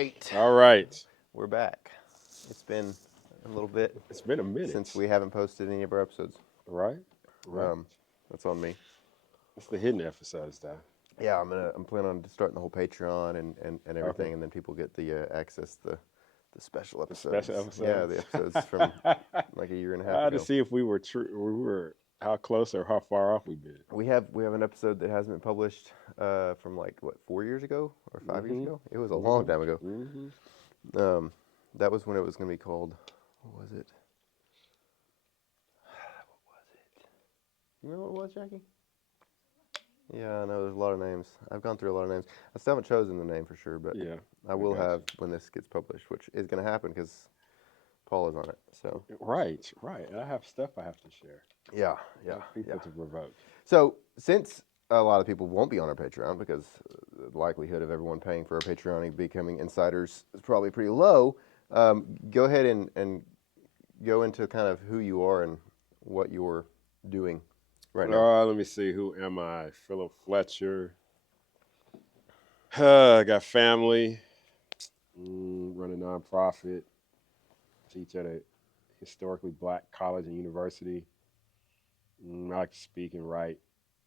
right. All right. We're back. It's been a little bit It's been a minute. since we haven't posted any of our episodes. Right. Right. That's on me. It's the hidden episodes, though. Yeah, I'm planning on starting the whole Patreon and everything, Okay. and then people get the access the special episodes. Special episodes. Yeah, the episodes from like a year and a half I had ago. to see if we were how close or how far off we've been. We have an episode that hasn't been published from like 4 years ago or 5 years ago. It was a long time ago. Mm-hmm. That was when it was going to be called. What was it? You remember what it was, Jackie? Yeah, I know there's a lot of names. I've gone through a lot of names. I still haven't chosen the name for sure, but Yeah, I will have when this gets published, which is going to happen because Paul is on it. So right. I have stuff I have to share. yeah. People to provoke. So since a lot of people won't be on our Patreon because the likelihood of everyone paying for our Patreon and becoming insiders is probably pretty low, go ahead and go into kind of who you are and what you're doing right now. Let me see. Who am I? Philip Fletcher. I got family. Run a nonprofit. Teach at a historically black college and university. I like to speak and write,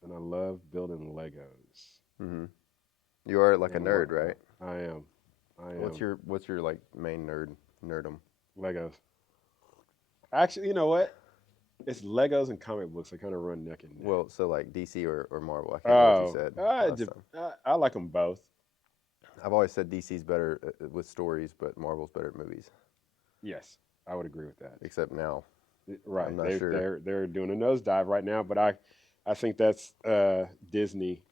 and I love building Legos. Mm-hmm. You are like a nerd, right? I am. What's your like main nerdum? Legos. Actually, you know what? It's Legos and comic books. They kind of run neck and neck. Well, so like DC or Marvel. I can't remember what you said last time. I like them both. I've always said DC's better with stories, but Marvel's better at movies. Yes, I would agree with that. Except now. Right. I'm not sure. They're doing a nosedive right now, but I think that's Disney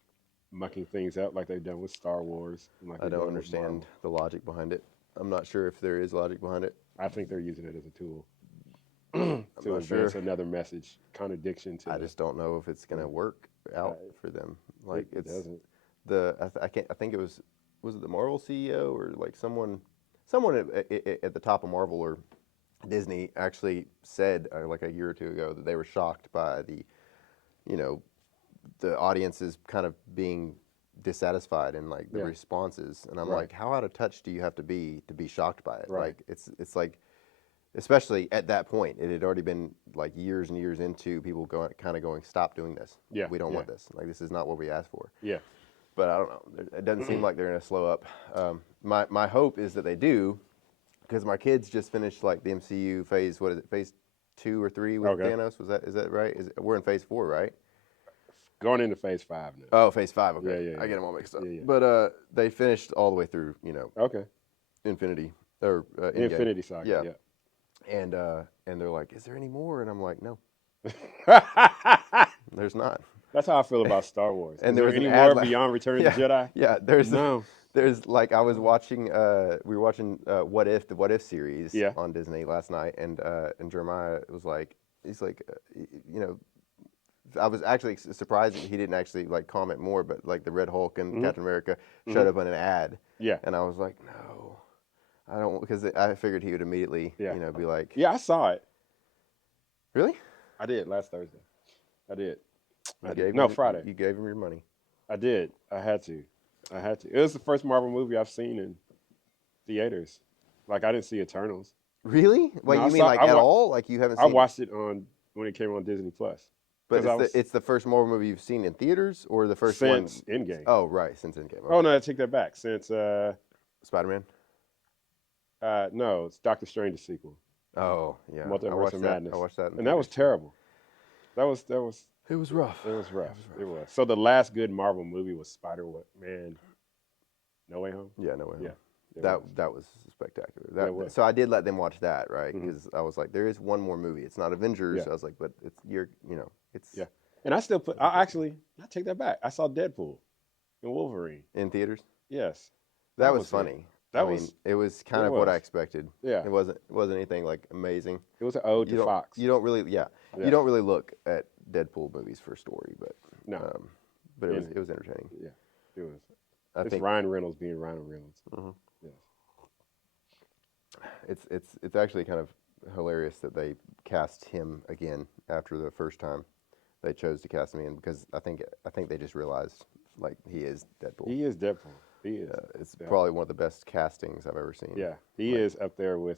mucking things up like they've done with Star Wars. I don't understand the logic behind it. I'm not sure if there is logic behind it. I think they're using it as a tool to advance another message, contradiction to. I just don't know if it's going to work out for them. Like it doesn't. I think it was it the Marvel CEO or like someone at the top of Marvel or Disney actually said like a year or two ago that they were shocked by the audiences kind of being dissatisfied and like the responses, and I'm like, how out of touch do you have to be shocked by it? Right. Like it's like, especially at that point, it had already been like years and years into people going, stop doing this. Yeah, we don't want this. Like this is not what we asked for. Yeah. But I don't know. It doesn't seem like they're going to slow up. My hope is that they do, because my kids just finished like the MCU phase. What is it? Phase 2 or 3 with Thanos? Is that right? We're in phase 4, right? Going into phase 5 now. Oh, phase 5. Okay, yeah. I get them all mixed up. Yeah. But they finished all the way through. Okay. Infinity or Infinity Saga. Yeah. And they're like, is there any more? And I'm like, no. There's not. That's how I feel about Star Wars. And there was any more beyond Return of the Jedi? Yeah, there's like I was watching. We were watching the What If series on Disney last night, and Jeremiah was like, he's like, I was actually surprised that he didn't actually like comment more, but like the Red Hulk and Captain America showed up in an ad. Yeah. And I was like, no, I don't, because I figured he would immediately, be like, yeah, I saw it. Really? I did last Thursday. I did. Friday. You gave him your money. I did. I had to. It was the first Marvel movie I've seen in theaters. Like, I didn't see Eternals. Really? Wait, no, you mean like at all? Like you haven't seen I watched it when it came on Disney Plus. But it's the first Marvel movie you've seen in theaters, or the first one? Since Endgame. Oh, right, since Endgame. Okay. Oh, no, I take that back. Since Spider-Man? No, it's Doctor Strange's sequel. Oh, yeah. Multiverse of Madness. I watched that. And that was terrible. That was. It was rough. It was. So the last good Marvel movie was Spider-Man. No Way Home. Yeah, No Way Home. Yeah. That was spectacular. Was. So I did let them watch that, right? Because I was like, there is one more movie. It's not Avengers. I was like, but it's it's. Yeah. And I take that back. I saw Deadpool and Wolverine in theaters. Yes. That was funny. It was kind of what I expected. Yeah. It wasn't anything like amazing. It was an ode to Fox. You don't really You don't really look at Deadpool movies for story, but no. But it was entertaining. Yeah. It was. I think Ryan Reynolds being Ryan Reynolds. Mm-hmm. Yes. It's actually kind of hilarious that they cast him again after the first time they chose to cast him in, because I think they just realized like he is Deadpool. He is Deadpool. He is. It's probably one of the best castings I've ever seen. Yeah, he is up there with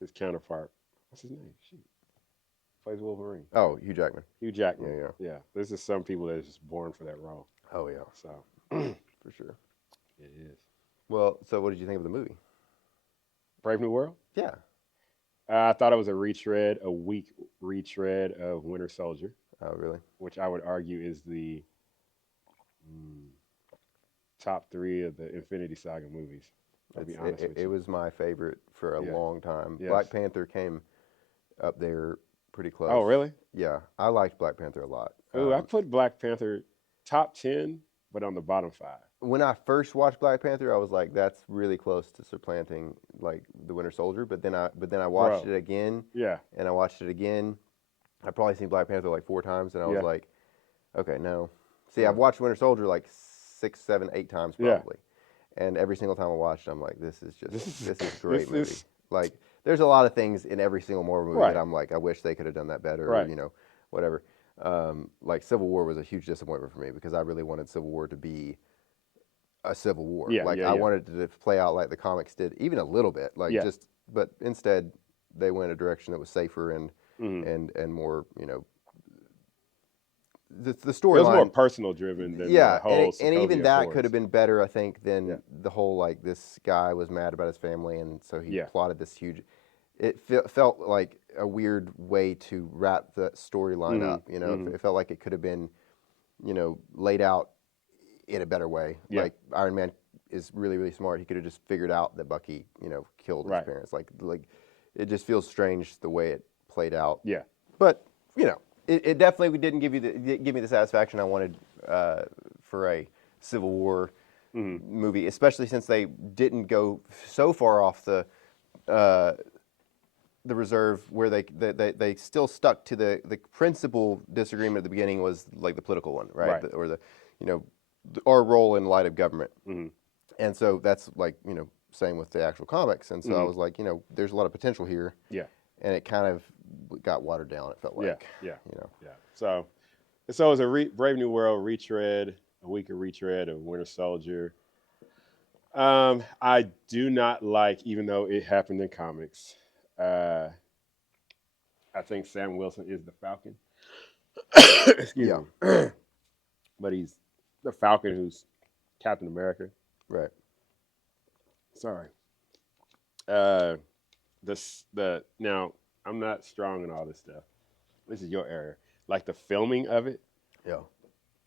his counterpart. What's his name? Shoot. Plays Wolverine. Oh, Hugh Jackman. Hugh Jackman. Yeah, yeah. Yeah. There's just some people that are just born for that role. Oh, yeah. So for sure. it is. Well, so what did you think of the movie? Brave New World? Yeah. I thought it was a weak retread of Winter Soldier. Oh, really? Which I would argue is the top 3 of the Infinity Saga movies. I'll be honest with you. It was my favorite for a long time. Yes. Black Panther came up there pretty close. Oh, really? Yeah, I liked Black Panther a lot. Ooh, I put Black Panther top 10, but on the bottom 5. When I first watched Black Panther, I was like, "That's really close to supplanting like the Winter Soldier." But then I watched it again. Yeah. And I watched it again. I've probably seen Black Panther like 4 times, and I was like, "Okay, no." See, I've watched Winter Soldier like 6, 7, 8 times probably, and every single time I watched it, I'm like, "This is a great movie." Like, there's a lot of things in every single Marvel movie that I'm like, I wish they could have done that better, or, whatever. Like Civil War was a huge disappointment for me because I really wanted Civil War to be a Civil War. I wanted it to play out like the comics did, even a little bit. But instead they went a direction that was safer and more, the storyline. It was more personal driven than the whole and even that could have been better, I think, than the whole like this guy was mad about his family and so he plotted this huge. It felt like a weird way to wrap the storyline up. It felt like it could have been, laid out in a better way. Like Iron Man is really, really smart. He could have just figured out that Bucky, killed his parents. Like it just feels strange the way it played out. Yeah. But it definitely didn't give me the satisfaction I wanted for a Civil War movie, especially since they didn't go so far off the reserve where they still stuck to the principal disagreement at the beginning was like the political one, right? Or our role in light of government. And so that's like, same with the actual comics. And so I was like, there's a lot of potential here. Yeah. And it kind of got watered down, it felt like. Yeah. So it was a Brave New World retread, a weaker retread of Winter Soldier. I do not like, even though it happened in comics, I think Sam Wilson is the Falcon. Excuse me. But he's the Falcon who's Captain America. Right. Sorry. Now I'm not strong in all this stuff. This is your area. Like the filming of it. Yeah.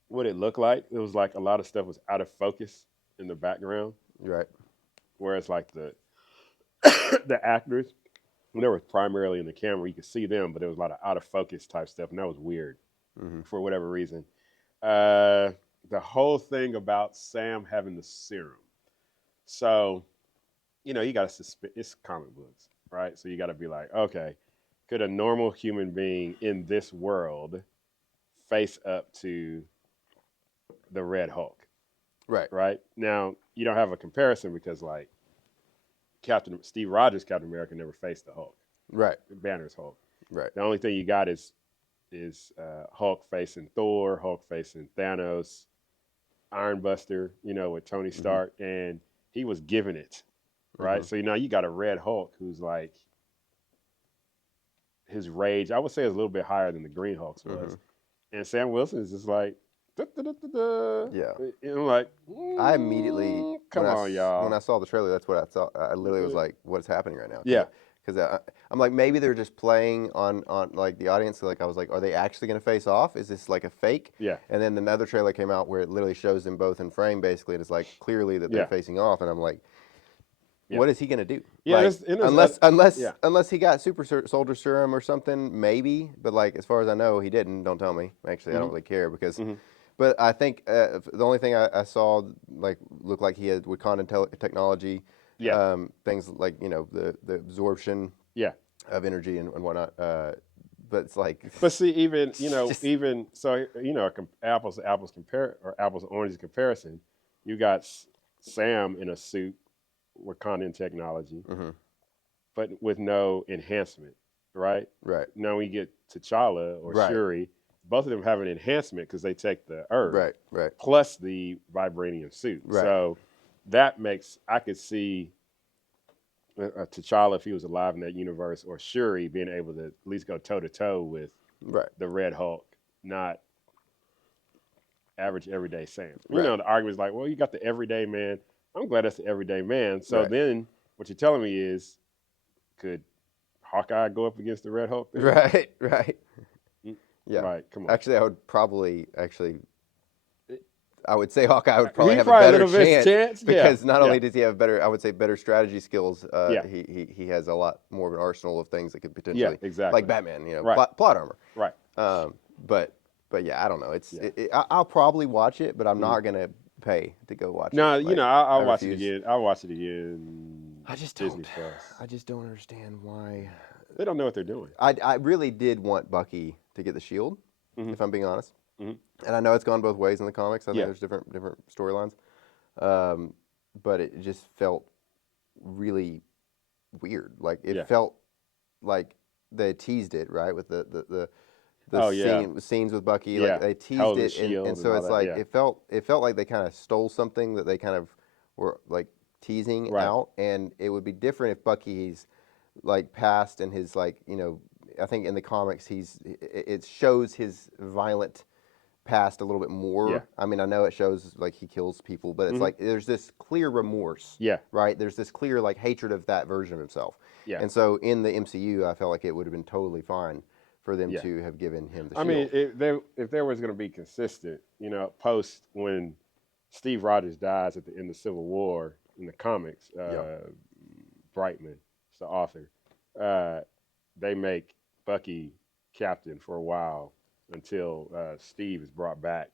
What it looked like, it was like a lot of stuff was out of focus in the background. Right. Whereas like the the actors, when they were primarily in the camera, you could see them, but there was a lot of out of focus type stuff, and that was weird for whatever reason. The whole thing about Sam having the serum. So, you got to suspend. It's comic books, right? So you got to be like, okay, could a normal human being in this world face up to the Red Hulk? Right. Now you don't have a comparison because like Steve Rogers, Captain America, never faced the Hulk. Right. Banner's Hulk. Right. The only thing you got is Hulk facing Thor, Hulk facing Thanos, Ironbuster, with Tony Stark, and he was giving it, right? So now you got a Red Hulk who's like, his rage, I would say, is a little bit higher than the Green Hulk's was, and Sam Wilson is just like, yeah. And I'm like, I immediately come on, y'all. When I saw the trailer, that's what I thought. I literally was like, what's happening right now? Yeah. Because I'm like, maybe they're just playing on like the audience. So like I was like, are they actually going to face off? Is this like a fake? Yeah. And then another trailer came out where it literally shows them both in frame, basically. And it's like clearly that they're facing off. And I'm like, what is he going to do? Yeah. Like, unless he got super soldier serum or something, maybe. But like as far as I know, he didn't. Don't tell me. Actually, I don't really care because. But I think the only thing I saw like looked like he had Wakandan technology. Yeah. Things like the absorption. Yeah. Of energy and whatnot. But it's like. But see, even even so, apples to apples or apples to oranges comparison. You got Sam in a suit, Wakandan technology, but with no enhancement, right? Right. Now we get T'Challa or Shuri both of them have an enhancement because they take the herb right, plus the vibranium suit. right. So that makes, I could see T'Challa, if he was alive in that universe, or Shuri being able to at least go toe to toe with Right. the Red Hulk, not average everyday Sam. You Right. know, the argument is like, well, you got the everyday man. I'm glad that's the everyday man. So Right. then what you're telling me is, could Hawkeye go up against the Red Hulk then? Right, right. Yeah. Right, come on. Actually, I would probably I would say Hawkeye would probably He have a probably better a little bit chance yeah. because not only does he have better, I would say better strategy skills. Yeah. He has a lot more of an arsenal of things that could Yeah, potentially, exactly. like Batman, you know, Right. plot armor. Right. But yeah, I don't know. I'll probably watch it, but I'm not gonna pay to go watch it. No, Like, you know, I'll watch it refuse. again. I'll watch it again. I just Disney don't. Plus. I just don't understand why. They don't know what they're doing. I really did want Bucky to get the shield, if I'm being honest. Mhm. And I know it's gone both ways in the comics. I think Yeah. there's different storylines, but it just felt really weird. Like it felt like they teased it, right, with the scenes with Bucky. Yeah. Like they teased Held the it, shield and so and all it's that, like yeah. it felt like they kind of stole something that they kind of were like teasing Right. out, and it would be different if Bucky's like past and his like, you know, I think in the comics it shows his violent past a little bit more. Yeah. I mean, I know it shows like he kills people, but it's like there's this clear remorse. Yeah. Right? There's this clear like hatred of that version of himself. Yeah. And so in the MCU, I felt like it would have been totally fine for them Yeah. to have given him the I shield. mean, if there was going to be consistent, you know, post when Steve Rogers dies at the end of Civil War in the comics, Brightman, is the author, they make Bucky captain for a while until Steve is brought back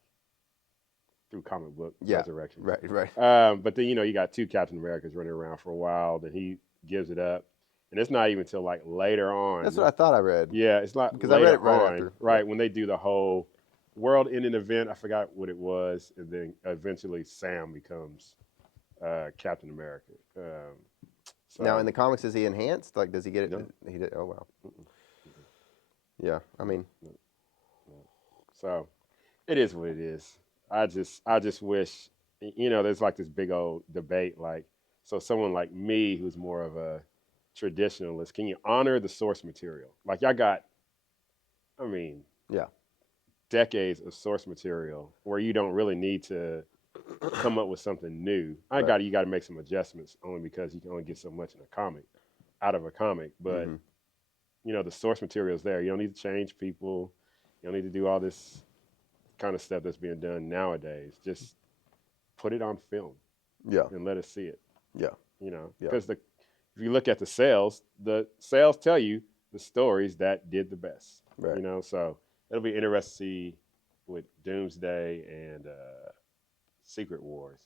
through comic book resurrection. Right. But then, you know, you got two Captain Americas running around for a while. Then he gives it up. And it's not even until like later on. That's what I thought I read. Yeah, it's not because I read it right after. Right, when they do the whole world-ending event. I forgot what it was. And then eventually Sam becomes Captain America. So, Now, in the comics, is he enhanced? Like, does he get it? No. He did. Oh, wow. Yeah, I mean. So, it is what it is. I just wish, you know, there's like this big old debate. Like, so someone like me who's more of a traditionalist, can you honor the source material? Like, y'all got, I mean, decades of source material where you don't really need to come up with something new. You got to make some adjustments only because you can only get so much in a comic, out of a comic. But you know, the source material is there. You don't need to change people. You don't need to do all this kind of stuff that's being done nowadays. Just put it on film. Yeah. And let us see it. Yeah. You know, because if you look at the sales tell you the stories that did the best. Right. You know, so it'll be interesting to see with Doomsday and Secret Wars.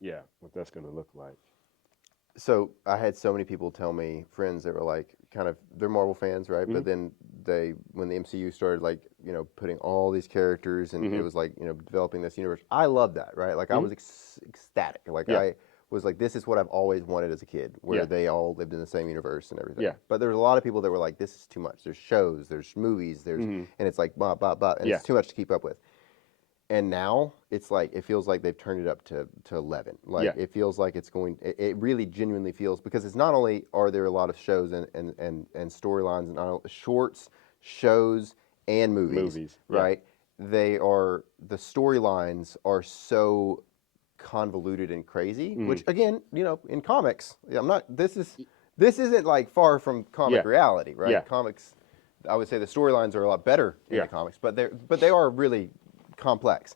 Yeah, what that's going to look like. So I had so many people tell me, friends that were like, kind of, they're Marvel fans, right? But then when the MCU started, like, you know, putting all these characters and it was like, you know, developing this universe. I love that, right? Like I was ecstatic. Like I was like, this is what I've always wanted as a kid, where they all lived in the same universe and everything. Yeah. But there's a lot of people that were like, this is too much. There's shows, there's movies, there's, and it's like, and it's too much to keep up with. And now it's like, it feels like they've turned it up to 11. Like it feels like it's going, it really genuinely feels, because it's not only are there a lot of shows and storylines and shorts, shows, and movies. Right? The storylines are so convoluted and crazy, which again, you know, in comics, this isn't like far from comic reality, right? Yeah. Comics, I would say the storylines are a lot better in the comics, but they are really complex.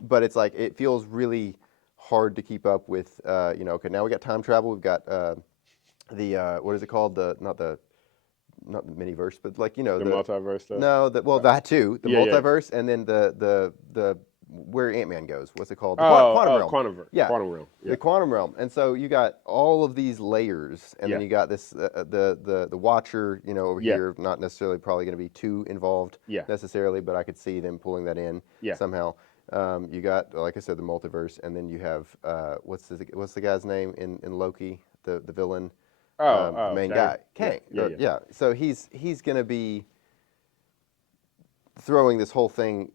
But it's like, it feels really hard to keep up with, you know, okay, now we got time travel, we've got what is it called? Not the miniverse, but like, you know, the multiverse stuff. No, that too, the multiverse, and then the where Ant-Man goes. What's it called? The quantum realm. Quantum realm. Yeah. The quantum realm. And so you got all of these layers, and then you got this the Watcher, you know, over here, not necessarily probably going to be too involved necessarily, but I could see them pulling that in somehow. You got, like I said, the multiverse, and then you have what's the guy's name in Loki, the villain, the main guy, Kang. Yeah. So he's going to be throwing this whole thing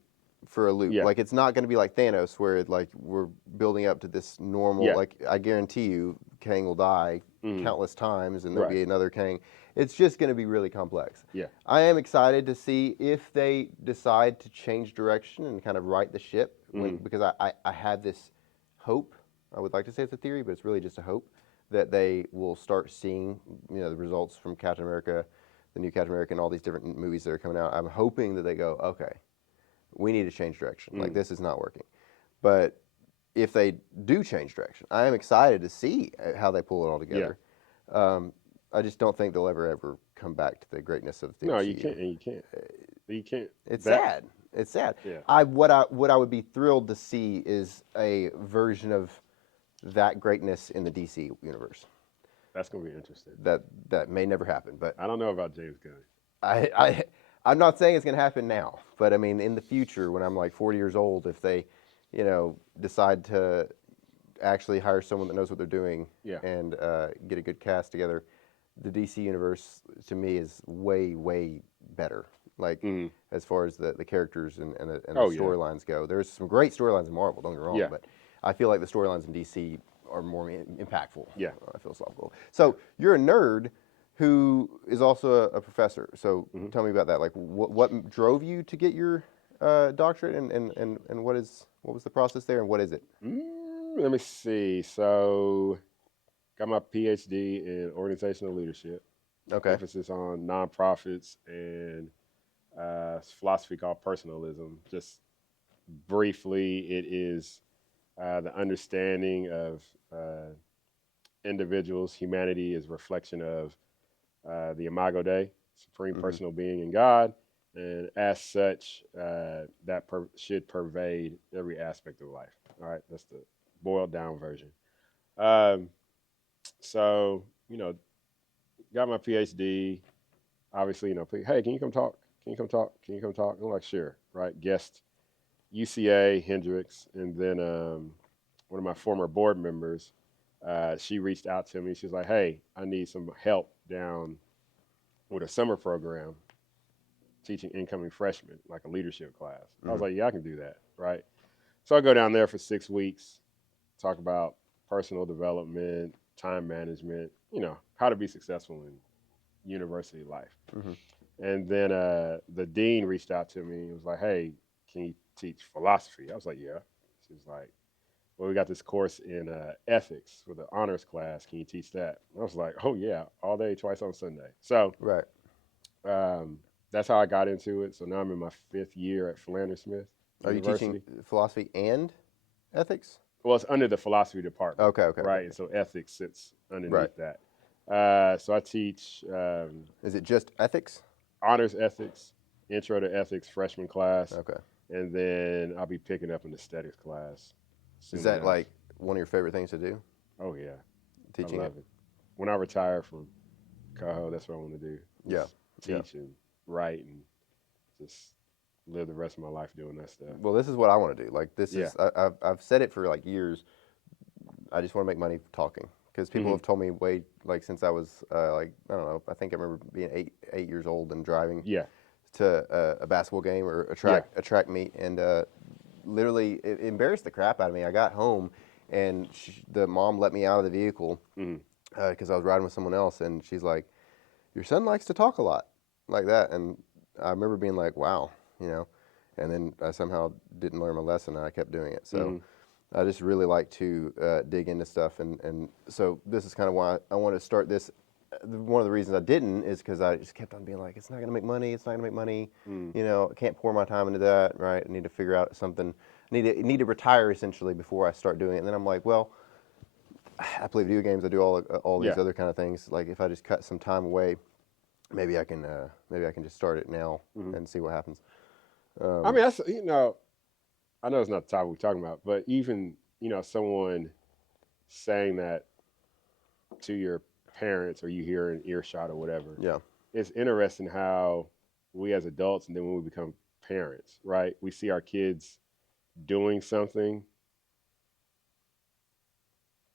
for a loop. Yeah. Like it's not going to be like Thanos, where like we're building up to this normal. Yeah. Like I guarantee you, Kang will die countless times, and there'll Right. be another Kang. It's just going to be really complex. Yeah. I am excited to see if they decide to change direction and kind of right the ship, because I have this hope. I would like to say it's a theory, but it's really just a hope that they will start seeing, the results from Captain America, the new Captain America, and all these different movies that are coming out. I'm hoping that they go, okay, we need to change direction. Like this is not working. But if they do change direction, I am excited to see how they pull it all together. Yeah. I just don't think they'll ever come back to the greatness of the No, MCU. you can't. You can't. It's sad. It's sad. Yeah. What I would be thrilled to see is a version of that greatness in the DC universe. That's gonna be interesting. That may never happen, but I don't know about James Gunn. I'm not saying it's going to happen now, but I mean in the future when I'm like 40 years old, if they, decide to actually hire someone that knows what they're doing and get a good cast together, the DC universe to me is way better. Like as far as the characters and the storylines go, there's some great storylines in Marvel. Don't get me wrong, but I feel like the storylines in DC are more impactful. Yeah, philosophical. So you're a nerd who is also a professor. So tell me about that. Like, what drove you to get your doctorate, and what was the process there, and what is it? Let me see. So, got my PhD in organizational leadership. Okay. Emphasis on nonprofits and philosophy called personalism. Just briefly, it is the understanding of individuals. Humanity is a reflection of the Imago Dei, supreme personal being in God, and as such, that should pervade every aspect of life. All right, that's the boiled down version. So got my PhD. Obviously, hey, can you come talk? Can you come talk? Can you come talk? I'm like, sure, right? Guest UCA Hendrix, and then one of my former board members. She reached out to me. She was like, hey, I need some help down with a summer program teaching incoming freshmen, like a leadership class. I was like, yeah, I can do that, right? So I go down there for 6 weeks, talk about personal development, time management, how to be successful in university life. And then the dean reached out to me and was like, hey, can you teach philosophy? I was like, yeah. She was like, well, we got this course in ethics with an honors class. Can you teach that? I was like, oh, yeah, all day, twice on Sunday. So right. That's how I got into it. So now I'm in my 5th year at Philander Smith University. Are you teaching philosophy and ethics? Well, it's under the philosophy department. Okay. Right, and so ethics sits underneath that. So I teach. Is it just ethics? Honors ethics, intro to ethics, freshman class. Okay. And then I'll be picking up an aesthetics class. Is that like one of your favorite things to do? Oh, yeah. Teaching I love it. When I retire from Coho, that's what I want to do. Teach and write and just live the rest of my life doing that stuff. Well, this is what I want to do. Like this is I've said it for like years. I just want to make money talking because people have told me since I was like I don't know. I think I remember being eight years old and driving to a basketball game or a track meet, and literally it embarrassed the crap out of me. I got home and the mom let me out of the vehicle because I was riding with someone else, and she's like, "Your son likes to talk a lot," like that, and I remember being like, "Wow," and then I somehow didn't learn my lesson, and I kept doing it. So I just really like to dig into stuff, and so this is kind of why I want to start this. One of the reasons I didn't is because I just kept on being like, it's not going to make money. It's not going to make money. I can't pour my time into that, right? I need to figure out something. I need to retire essentially before I start doing it. And then I'm like, well, I play video games. I do all these other kind of things. Like if I just cut some time away, maybe I can just start it now and see what happens. I mean, that's I know it's not the topic we're talking about, but even someone saying that to your parents or you hear an earshot or whatever. Yeah, it's interesting how we as adults and then when we become parents, right? We see our kids doing something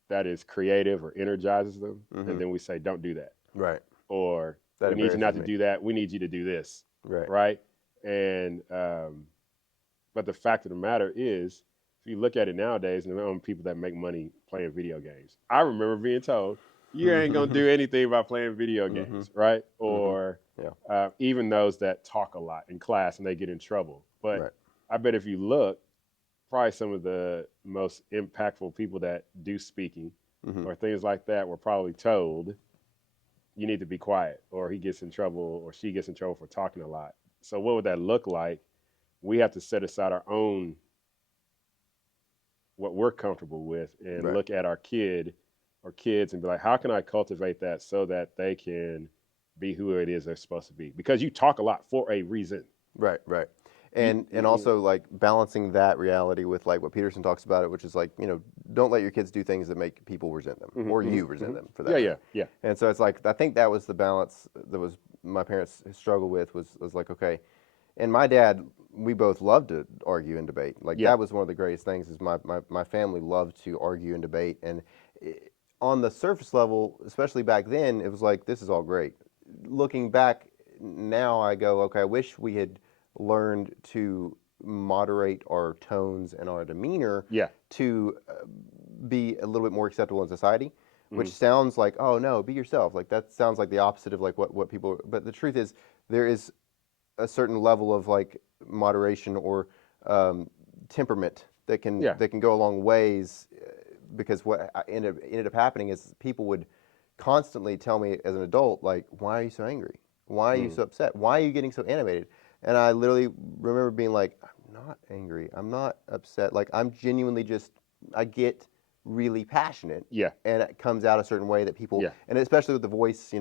that is creative or energizes them, and then we say, "Don't do that." Right. Or we need you not to do that. We need you to do this. Right. Right. And but the fact of the matter is, if you look at it nowadays, and the people that make money playing video games, I remember being told, you ain't gonna do anything about playing video games, right? Or even those that talk a lot in class and they get in trouble. But I bet if you look, probably some of the most impactful people that do speaking or things like that were probably told, you need to be quiet, or he gets in trouble, or she gets in trouble for talking a lot. So what would that look like? We have to set aside our own, what we're comfortable with, and look at our kid or kids and be like, how can I cultivate that so that they can be who it is they're supposed to be? Because you talk a lot for a reason. Right. And also like balancing that reality with like what Peterson talks about it, which is like, don't let your kids do things that make people resent them or you resent them for that. Yeah. And so it's like, I think that was the balance that was my parents struggled with was like, okay. And my dad, we both loved to argue and debate. Like that was one of the greatest things is my family loved to argue and debate. And on the surface level, especially back then, it was like, this is all great. Looking back now, I go, okay, I wish we had learned to moderate our tones and our demeanor to be a little bit more acceptable in society, which sounds like, oh no, be yourself. Like that sounds like the opposite of like what people, but the truth is there is a certain level of like moderation or temperament that can go a long ways, because what ended up happening is people would constantly tell me as an adult, like, why are you so angry? Why are you so upset? Why are you getting so animated? And I literally remember being like, I'm not angry. I'm not upset. Like, I'm genuinely just, I get really passionate. Yeah. And it comes out a certain way that people, and especially with the voice,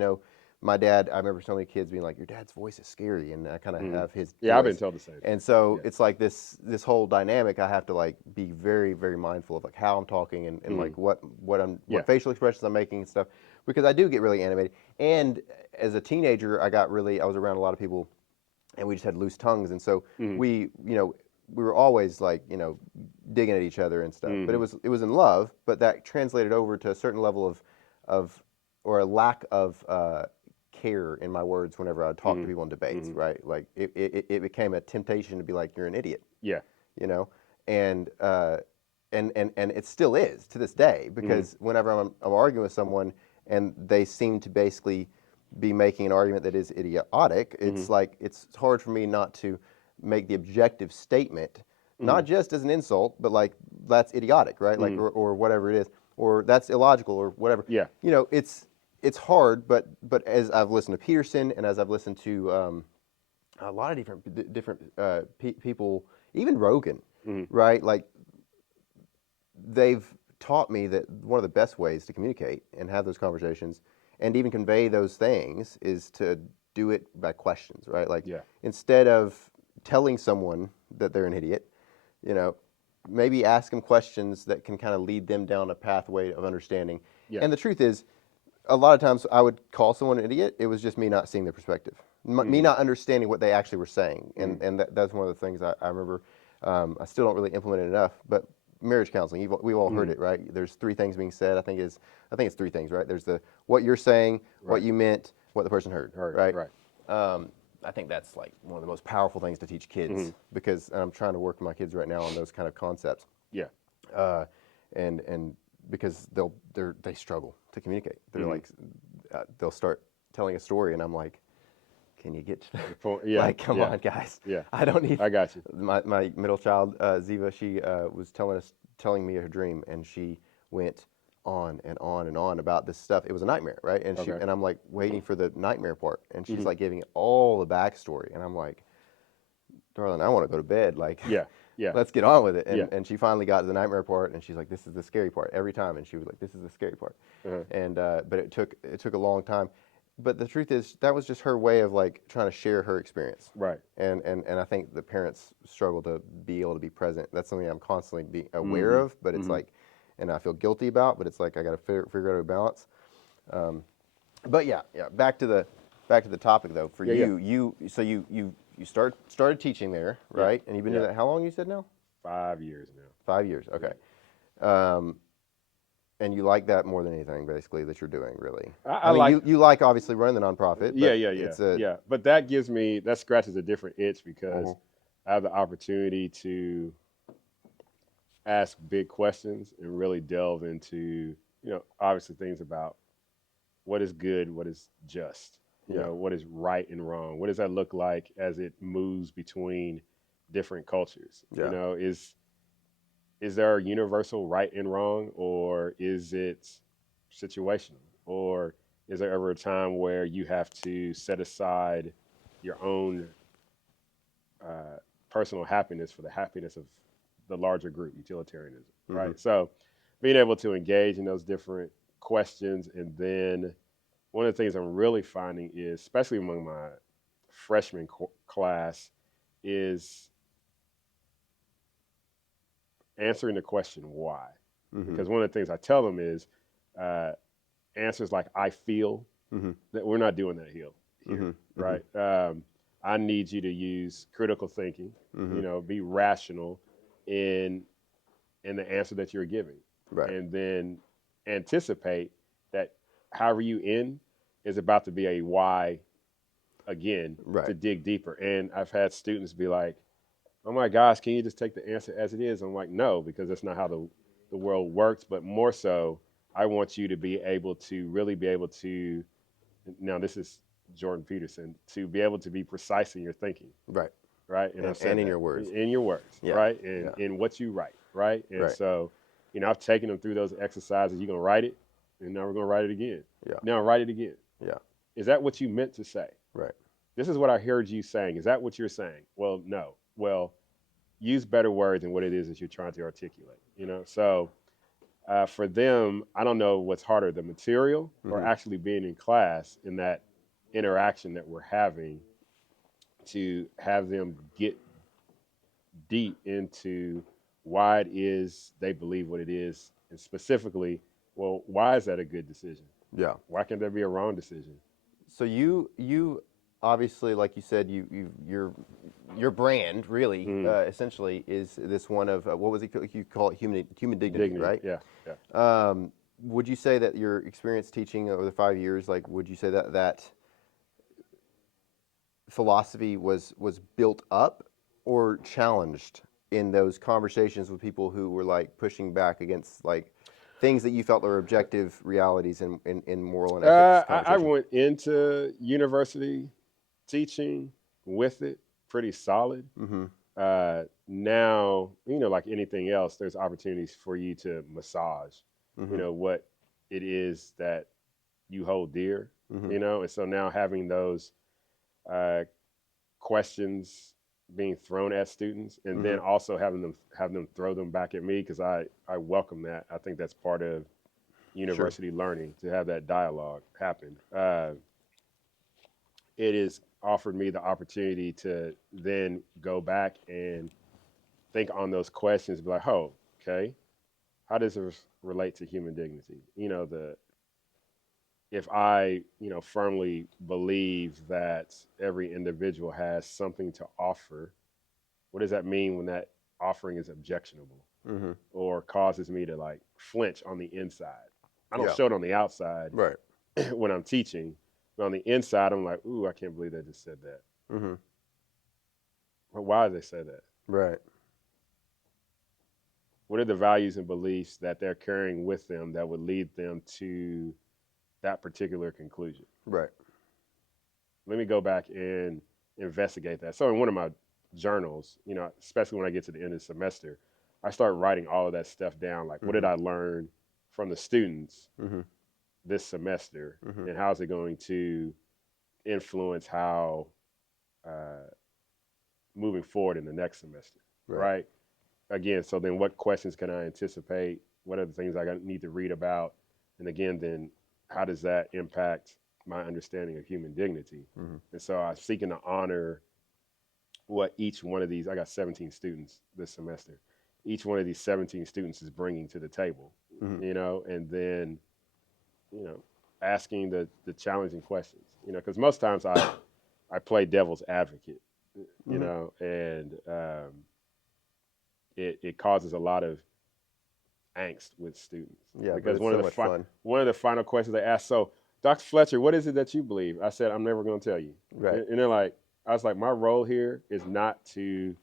my dad, I remember so many kids being like, your dad's voice is scary. And I kind of have his voice. I've been told the same. And so it's like this whole dynamic, I have to like be very, very mindful of like how I'm talking and like what facial expressions I'm making and stuff, because I do get really animated. And as a teenager, I was around a lot of people and we just had loose tongues. And so we were always like, digging at each other and stuff, but it was in love, but that translated over to a certain level of or a lack of care in my words whenever I would talk to people in debates, right? Like it became a temptation to be like, you're an idiot. Yeah. And it still is to this day, because whenever I'm arguing with someone and they seem to basically be making an argument that is idiotic, it's like, it's hard for me not to make the objective statement, not just as an insult, but like, that's idiotic, right? Like, or whatever it is, or that's illogical or whatever. Yeah. It's hard, but as I've listened to Peterson and as I've listened to a lot of different people, even Rogan, right? Like, they've taught me that one of the best ways to communicate and have those conversations and even convey those things is to do it by questions, right? Like, instead of telling someone that they're an idiot, maybe ask them questions that can kind of lead them down a pathway of understanding. Yeah. And the truth is, a lot of times I would call someone an idiot. It was just me not seeing their perspective, me not understanding what they actually were saying. And that's one of the things I remember. I still don't really implement it enough, but marriage counseling, we've all heard it, right? There's three things being said. I think it's three things, right? There's what you're saying, what you meant, what the person heard, right? I think that's like one of the most powerful things to teach kids, because I'm trying to work with my kids right now on those kind of concepts. Yeah. And because they struggle to communicate. They're like, they'll start telling a story, and I'm like, can you get to the point? Like, come on, guys. Yeah. I got you. My middle child, Ziva, she was telling me her dream, and she went on and on and on about this stuff. It was a nightmare, right? And and I'm like waiting for the nightmare part, and she's like giving all the backstory, and I'm like, darling, I want to go to bed. Like, let's get on with it. And she finally got to the nightmare part, and she's like, this is the scary part every time. And she was like, this is the scary part. And but it took a long time. But the truth is, that was just her way of like trying to share her experience. Right. And I think the parents struggle to be able to be present. That's something I'm constantly being aware of, but it's like, and I feel guilty about, but it's like I got to figure out a balance. But back to the topic though. For you started teaching there, right? And you've been doing that. How long you said now? 5 years now. 5 years. Okay. And you like that more than anything, basically, that you're doing, really. I I mean, like, you like obviously running the nonprofit, yeah, but yeah, yeah, it's a. yeah. But that scratches a different itch because Mhm. I have the opportunity to ask big questions and really delve into, obviously things about what is good, what is just, Yeah. what is right and wrong. What does that look like as it moves between different cultures? Yeah. Is there a universal right and wrong, or is it situational? Or is there ever a time where you have to set aside your own uh, personal happiness for the happiness of the larger group, utilitarianism, Hmm. right? So being able to engage in those different questions. And then one of the things I'm really finding is, especially among my freshman class, is answering the question why. Hmm. Because one of the things I tell them is uh, answers like I feel, Hmm. that we're not doing that here, Hmm. Hmm. right? I need you to use critical thinking, Hmm. be rational in the answer that you're giving, Right. and then anticipate that however you end is about to be a why again to Right. dig deeper. And I've had students be like, "Oh my gosh, can you just take the answer as it is?" I'm like, "No, because that's not how the world works." But more so, I want you to be able to really be able to. Now, this is Jordan Peterson, to be able to be precise in your thinking, Right. right? And I've And said in that your words. in your words, Yeah. right? And Yeah. in what you write, right? And Right. so, I've taken them through those exercises. You're gonna write it, and now we're gonna write it again. Yeah. Now write it again. Yeah. Is that what you meant to say? Right. This is what I heard you saying. Is that what you're saying? Well, no. Well, use better words than what it is that you're trying to articulate. So for them, I don't know what's harder, the material or Hmm. actually being in class in that interaction that we're having to have them get deep into why it is they believe what it is, and specifically, well, why is that a good decision? Yeah. Why can't there be a wrong decision? So you obviously, like you said, your brand really Mm, essentially is this one of what was it you call it, human dignity, dignity, right? yeah, yeah. Would you say that your experience teaching over the 5 years, like, would you say that philosophy was built up or challenged in those conversations with people who were like pushing back against like things that you felt were objective realities in moral and ethics I conversations? went into university teaching with it pretty solid. Mm-hmm. Now, like anything else, there's opportunities for you to massage, Mm-hmm. what it is that you hold dear, Mm-hmm. and so now having those uh, questions being thrown at students, and Mm-hmm. then also having them throw them back at me, because I welcome that. I think that's part of Sure. university learning, to have that dialogue happen. It has offered me the opportunity to then go back and think on those questions, be like, oh, okay, how does this relate to human dignity? The if I, firmly believe that every individual has something to offer, what does that mean when that offering is objectionable Mm-hmm. or causes me to like flinch on the inside? I don't Yeah. show it on the outside Right. when I'm teaching, but on the inside, I'm like, ooh, I can't believe they just said that. Mm-hmm. But why did they say that? Right. What are the values and beliefs that they're carrying with them that would lead them to that particular conclusion? Right. Let me go back and investigate that. So in one of my journals, especially when I get to the end of the semester, I start writing all of that stuff down. Like, what did Mm-hmm. I learn from the students Mm-hmm. this semester, Mm-hmm. and how is it going to influence how moving forward in the next semester, Right. right? Again, so then what questions can I anticipate? What are the things I need to read about? And again, then how does that impact my understanding of human dignity? Mm-hmm. And so I'm seeking to honor what each one of these, I got 17 students this semester, each one of these 17 students is bringing to the table, Mm-hmm. and then, you know, asking the challenging questions, because most times I play devil's advocate, Mm-hmm. and it causes a lot of angst with students. Yeah, because but it's so much fun. one of the final questions they asked, so Dr. Fletcher, what is it that you believe? I said, I'm never going to tell you. Right. And they're like, I was like, my role here is not to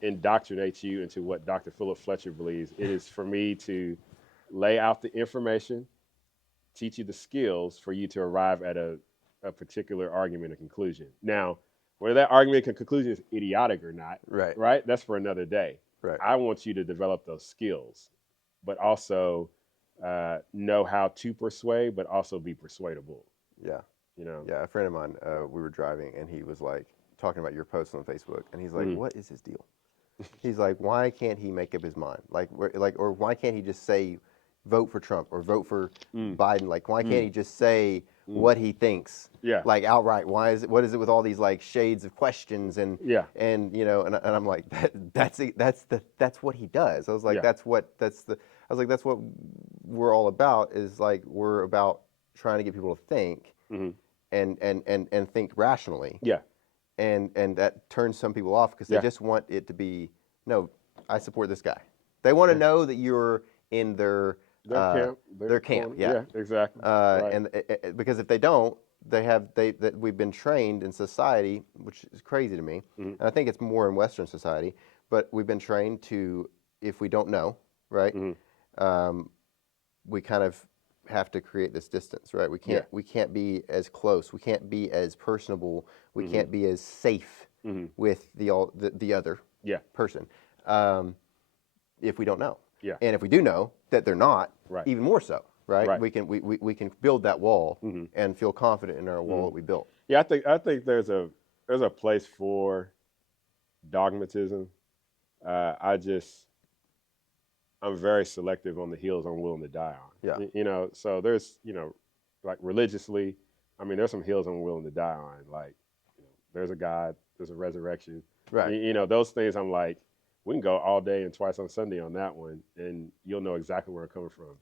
indoctrinate you into what Dr. Philip Fletcher believes. It is for me to lay out the information, teach you the skills for you to arrive at a particular argument or conclusion. Now, whether that argument and conclusion is idiotic or not, right, that's for another day. Right. I want you to develop those skills, but also know how to persuade, but also be persuadable. Yeah. You know. Yeah, a friend of mine, we were driving, and he was like talking about your post on Facebook, and he's like, "What is his deal?" He's like, "Why can't he make up his mind? Or why can't he just say, vote for Trump or vote for Biden? Like, why can't he just say what he thinks? Yeah. Like outright. What is it with all these like shades of questions and and you know? And I'm like, that's what he does. I was like, that's what we're all about. Is like we're about trying to get people to think and think rationally. Yeah. And that turns some people off because they just want it to be, no, I support this guy. They want to know that you're in their camp. Their camp. Yeah, exactly. And because if they don't, we've been trained in society, which is crazy to me. And I think it's more in Western society, but we've been trained to, if we don't know, right, we kind of have to create this distance, right? We can't be as close. We can't be as personable. We can't be as safe with the other person if we don't know. Yeah. And if we do know that they're not, even more so, right? We can build that wall and feel confident in our wall that we built. Yeah, I think there's a place for dogmatism. I'm very selective on the hills I'm willing to die on. Yeah. You know, so there's, like religiously, I mean, there's some hills I'm willing to die on. Like, there's a God, there's a resurrection. Right. You know, those things I'm like, we can go all day and twice on Sunday on that one, and you'll know exactly where I'm coming from.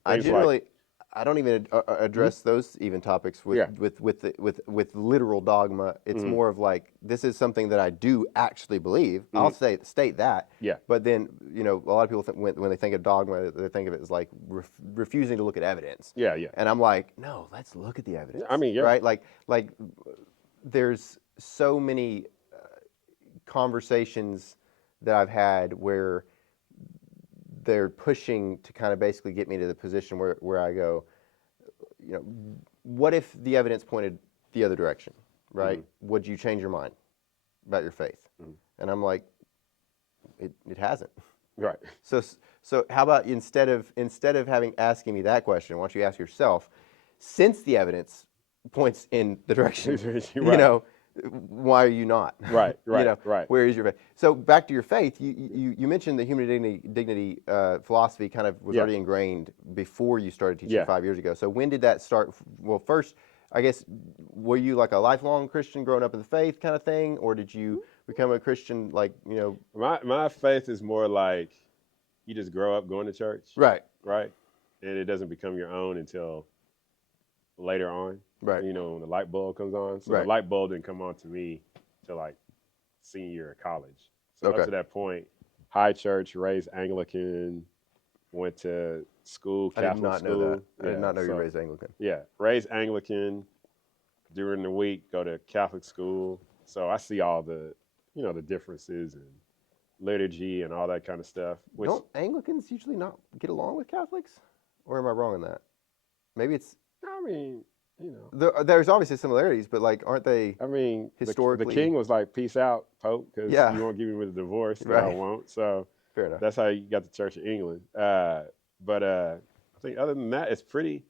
I don't even address those even topics with literal dogma. It's more of like, this is something that I do actually believe. I'll state that. Yeah. But then, a lot of people when they think of dogma, they think of it as like refusing to look at evidence. Yeah, yeah. And I'm like, no, let's look at the evidence. I mean, yeah. Right? Like there's so many conversations that I've had where they're pushing to kind of basically get me to the position where I go, what if the evidence pointed the other direction, right? Would you change your mind about your faith? And I'm like, it hasn't. Right. So how about instead of asking me that question, why don't you ask yourself, since the evidence points in the direction, why are you not? Right, right. Where is your faith? So back to your faith, you mentioned the human dignity philosophy kind of was already ingrained before you started teaching 5 years ago. So when did that start? Well, first, I guess, were you like a lifelong Christian growing up in the faith kind of thing, or did you become a Christian My faith is more like you just grow up going to church. Right. Right. And it doesn't become your own until later on. Right. When the light bulb comes on. So the light bulb didn't come on to me till like senior year of college. So up to that point, high church, raised Anglican, went to school, Catholic school. I did not know that. I did not know you were raised Anglican. Yeah, raised Anglican. During the week, go to Catholic school. So I see all the, the differences in liturgy and all that kind of stuff. Don't Anglicans usually not get along with Catholics? Or am I wrong in that? Maybe it's... I mean... There's obviously similarities, but like, aren't they? I mean, historically, the king was like, "Peace out, Pope," because you won't give me with a divorce. Right. I won't. So fair enough. That's how you got the Church of England. But I think other than that, it's pretty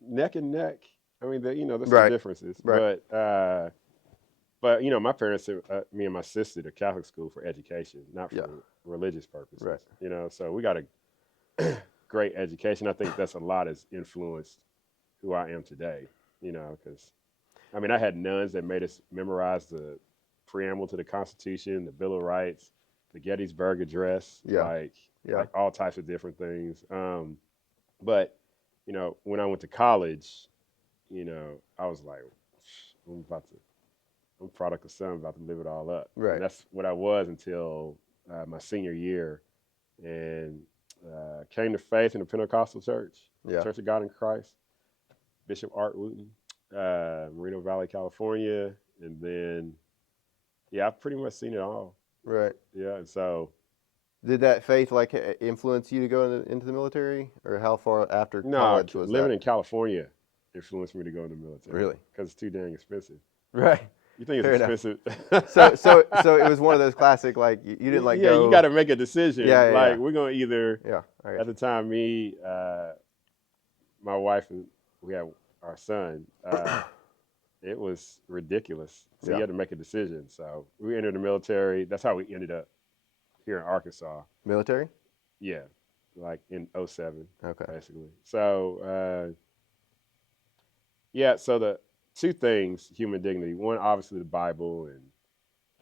neck and neck. I mean, there's some differences. Right. But my parents sent me and my sister to Catholic school for education, not for religious purposes. Right. So we got a great education. I think that's a lot has influenced who I am today, because I had nuns that made us memorize the preamble to the Constitution, the Bill of Rights, the Gettysburg Address, like all types of different things. But when I went to college, I was like, I'm a product of son, about to live it all up. Right. And that's what I was until my senior year, and came to faith in the Pentecostal church, Yeah. Church of God in Christ, Bishop Art Wooten, Moreno Valley, California, and then I've pretty much seen it all. Right. Yeah, and so. Did that faith like influence you to go into the military, or how far after No, college was living that? in California influenced me to go in the military. Really? Because it's too dang expensive. Right. You think it's Fair expensive? So it was one of those classic, like you didn't like Yeah, go. you got to make a decision. Yeah. We're gonna either. Yeah. I At got the time, me, my wife, and we had our son. It was ridiculous. So Yeah. you had to make a decision. So we entered the military. That's how we ended up here in Arkansas. Military? Yeah, like in 07, Okay. basically. So so the two things: human dignity. One, obviously, the Bible and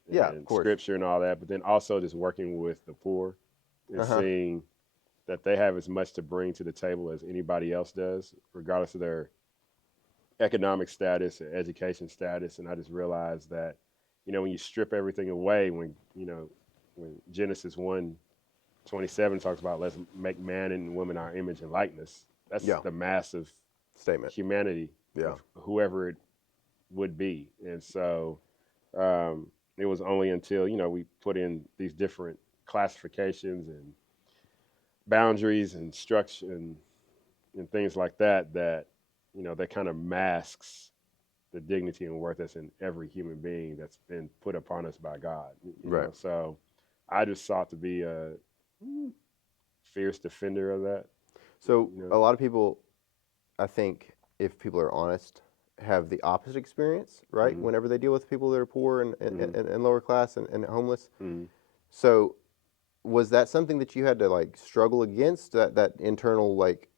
Yeah, of course. scripture and all that, but then also just working with the poor and seeing that they have as much to bring to the table as anybody else does, regardless of their economic status or education status. And I just realized that, when you strip everything away, when Genesis 1:27 talks about let's make man and woman our image and likeness, that's the massive statement. Humanity of whoever it would be. And so it was only until, we put in these different classifications and boundaries and structure and things like that, that kind of masks the dignity and worth that's in every human being that's been put upon us by God. Right. So I just sought to be a fierce defender of that. So a lot of people, I think, if people are honest, have the opposite experience, right? Mm-hmm. Whenever they deal with people that are poor and lower class and homeless. Mm-hmm. So was that something that you had to like struggle against, that internal like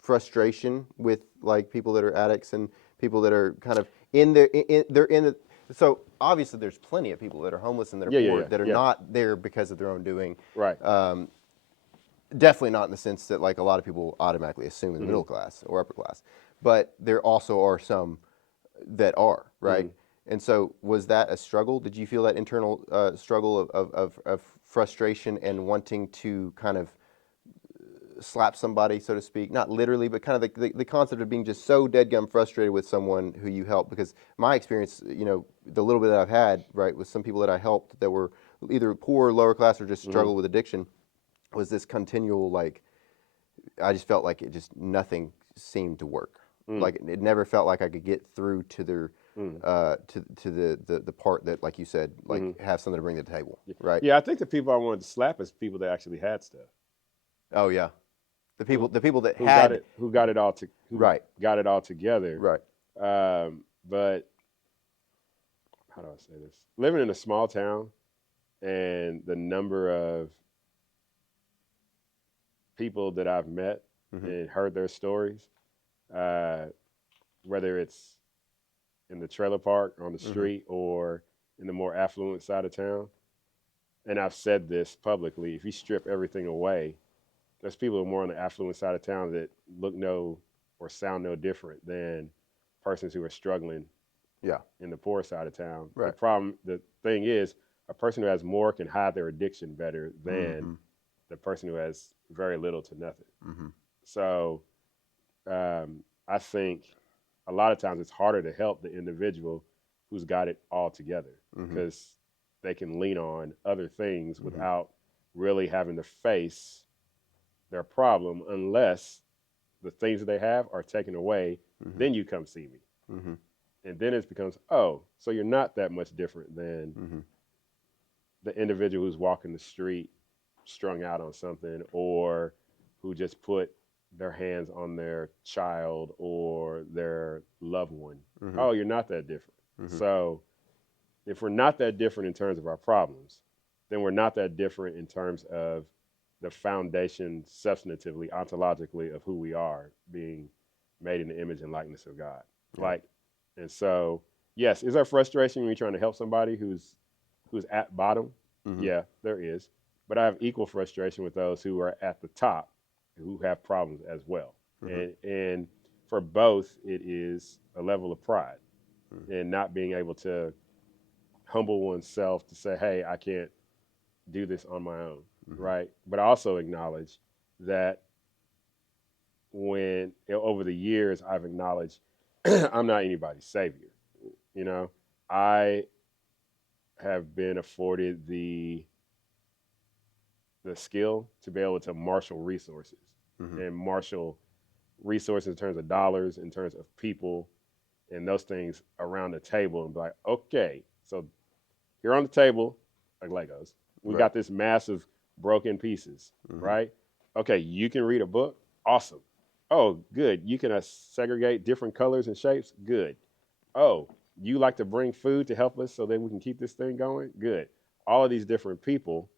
frustration with like people that are addicts and people that are kind of so obviously there's plenty of people that are homeless and that are poor that are not there because of their own doing. Right. Definitely not in the sense that like a lot of people automatically assume in the middle class or upper class, but there also are some that are, right? And so was that a struggle? Did you feel that internal struggle of frustration and wanting to kind of slap somebody, so to speak? Not literally, but kind of the concept of being just so deadgum frustrated with someone who you help. Because my experience, the little bit that I've had, right, with some people that I helped that were either poor, lower class, or just struggled with addiction, was this continual, like, I just felt like nothing seemed to work. Like it never felt like I could get through to their to the part that, like you said, like have something to bring to the table, right? Yeah, I think the people I wanted to slap is people that actually had stuff. Oh yeah, the people that who got it all together, right? But how do I say this? Living in a small town and the number of people that I've met and heard their stories, whether it's in the trailer park, on the street, or in the more affluent side of town. And I've said this publicly, if you strip everything away, there's people who are more on the affluent side of town that look or sound no different than persons who are struggling in the poor side of town. Right. The thing is, a person who has more can hide their addiction better than the person who has very little to nothing. So I think a lot of times it's harder to help the individual who's got it all together because they can lean on other things without really having to face their problem unless the things that they have are taken away. Then you come see me. And then it becomes, oh, so you're not that much different than the individual who's walking the street strung out on something, or who just put their hands on their child or their loved one. Oh, you're not that different. So if we're not that different in terms of our problems, then we're not that different in terms of the foundation substantively, ontologically, of who we are, being made in the image and likeness of God. And so, yes, is there frustration when you're trying to help somebody who's at bottom? Yeah, there is. But I have equal frustration with those who are at the top, who have problems as well. And for both, it is a level of pride and not being able to humble oneself to say, hey, I can't do this on my own, Mm-hmm. right? But I also acknowledge that over the years I've acknowledged I'm not anybody's savior. You know, I have been afforded the skill to be able to marshal resources Mm-hmm. and marshal resources in terms of dollars, in terms of people, and those things around the table and be like, okay, so here on the table, like Legos, we Right. got this massive broken pieces, Mm-hmm. right? Okay, you can read a book, awesome. Oh, good. You can segregate different colors and shapes, good. Oh, you like to bring food to help us so that we can keep this thing going, good. All of these different people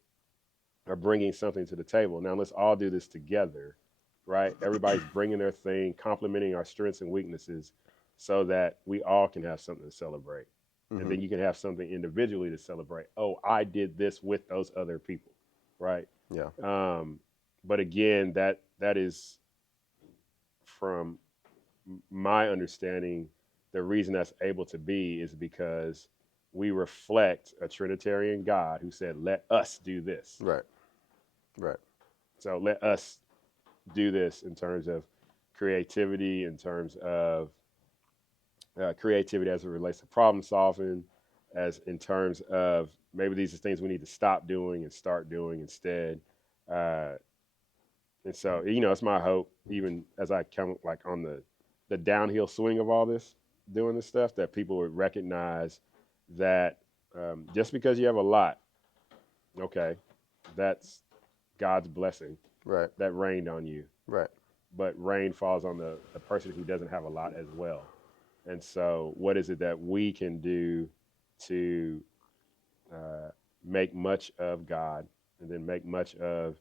are bringing something to the table. Now let's all do this together, right? Everybody's bringing their thing, complementing our strengths and weaknesses so that we all can have something to celebrate. Mm-hmm. And then you can have something individually to celebrate. Oh, I did this with those other people, right? Yeah. But again, that is from my understanding, the reason that's able to be is because we reflect a Trinitarian God who said, let us do this. Right. Right. So let us do this in terms of creativity, in terms of creativity as it relates to problem solving, as in terms of maybe these are things we need to stop doing and start doing instead. Uh, and so, it's my hope, even as I come like on the downhill swing of all this, doing this stuff, that people would recognize that just because you have a lot, okay, that's God's blessing Right. that rained on you. Right. But rain falls on the person who doesn't have a lot as well. And so, what is it that we can do to make much of God and then make much of